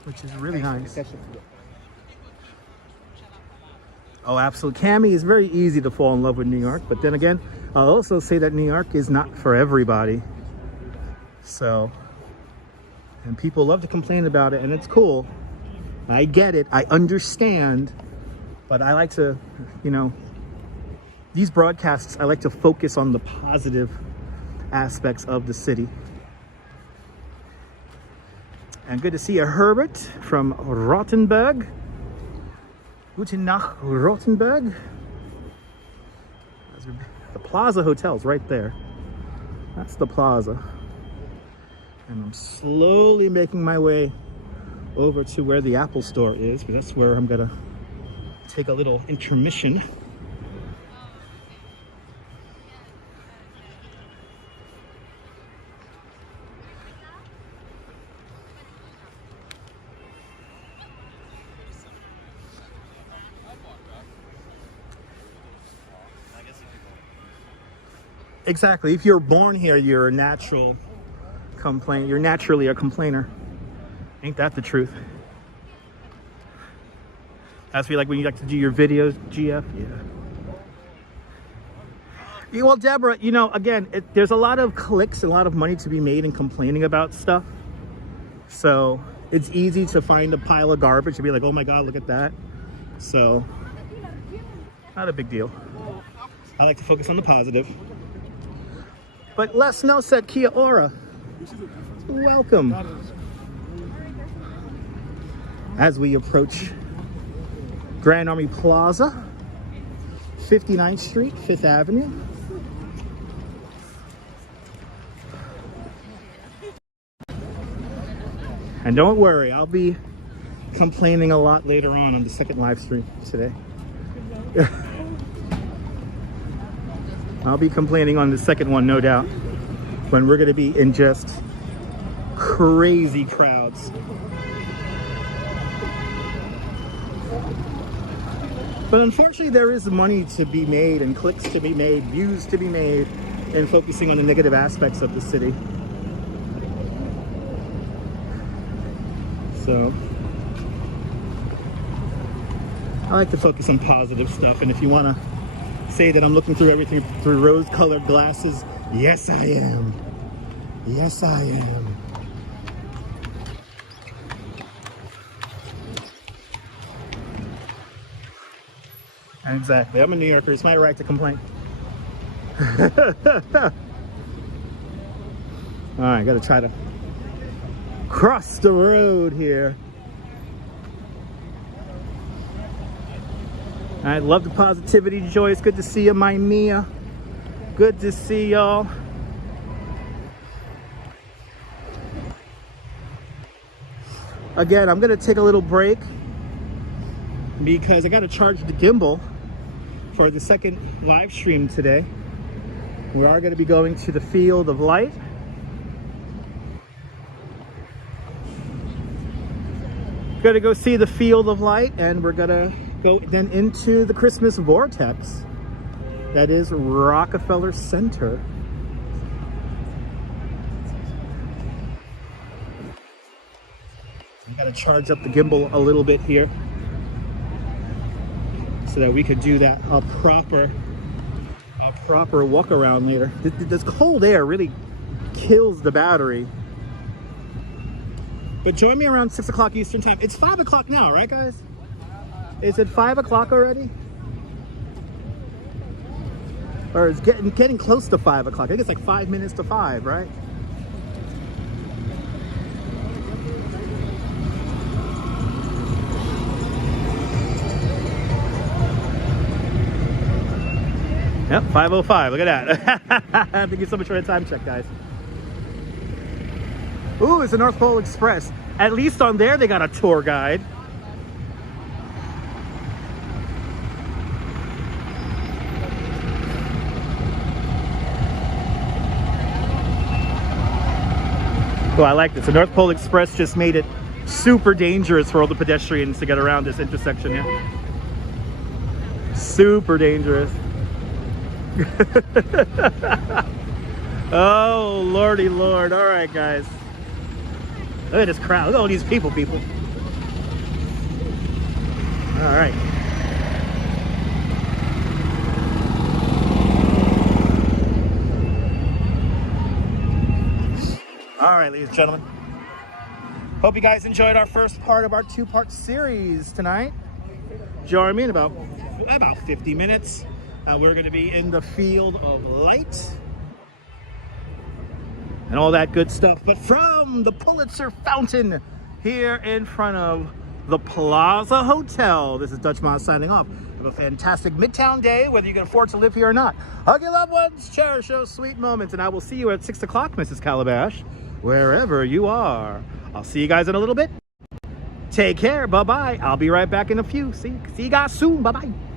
which is really nice. Oh, absolutely. Cami, is very easy to fall in love with New York, but then again, I'll also say that New York is not for everybody. So, and people love to complain about it, and it's cool. I get it, I understand, but I like to, you know, these broadcasts, I like to focus on the positive aspects of the city. And good to see you, Herbert from Rottenberg. Guten Nacht, Rottenberg. The Plaza Hotel's right there. That's the Plaza. And I'm slowly making my way over to where the Apple Store is, because that's where I'm gonna take a little intermission. Exactly. If you're born here, you're a natural complaint. You're naturally a complainer. Ain't that the truth? That's what you like when you like to do your videos, GF? Yeah. Well, Deborah, you know, again, there's a lot of clicks and a lot of money to be made in complaining about stuff. So it's easy to find a pile of garbage and be like, oh my God, look at that. So, not a big deal. I like to focus on the positive. But Les Snow said Kia ora. Welcome. As we approach Grand Army Plaza, 59th Street, 5th Avenue. And don't worry, I'll be complaining a lot later on the second live stream today. I'll be complaining on the second one, no doubt, when we're going to be in just crazy crowds. But unfortunately, there is money to be made and clicks to be made, views to be made, and focusing on the negative aspects of the city. So I like to focus on positive stuff, and if you want to say that I'm looking through everything through rose-colored glasses, yes I am. Yes I am. Exactly. I'm a New Yorker. It's my right to complain. All right, gotta try to cross the road here. I love the positivity, Joyce. Good to see you, my Mia. Good to see y'all. Again, I'm gonna take a little break because I gotta charge the gimbal for the second live stream today. We are gonna be going to the Field of Light. Gonna go see the Field of Light, and we're gonna go then into the Christmas vortex that is Rockefeller Center. I gotta charge up the gimbal a little bit here so that we could do that a proper walk around later. This cold air really kills the battery. But join me around 6 o'clock Eastern time. It's 5 o'clock now, right guys? Is it 5 o'clock already? Or it's getting close to 5 o'clock. I think it's like 5 minutes to 5, right? Yep, 5:05. Look at that. Thank you so much for the time check, guys. Ooh, it's the North Pole Express. At least on there, they got a tour guide. Oh, I like this. The North Pole Express just made it super dangerous for all the pedestrians to get around this intersection here. Super dangerous. Oh, lordy lord. All right, guys. Look at this crowd. Look at all these people. All right. right, ladies and gentlemen. Hope you guys enjoyed our first part of our two-part series tonight. Join me in about 50 minutes. We're going to be in the field of light and all that good stuff. But from the Pulitzer Fountain here in front of the Plaza Hotel, this is Dutch Moss signing off. Have a fantastic Midtown day, whether you can afford to live here or not. Hug your loved ones, cherish those sweet moments, and I will see you at 6 o'clock, Mrs. Calabash, wherever you are. I'll see you guys in a little bit. Take care. Bye-bye. I'll be right back in a few. See you guys soon. Bye-bye.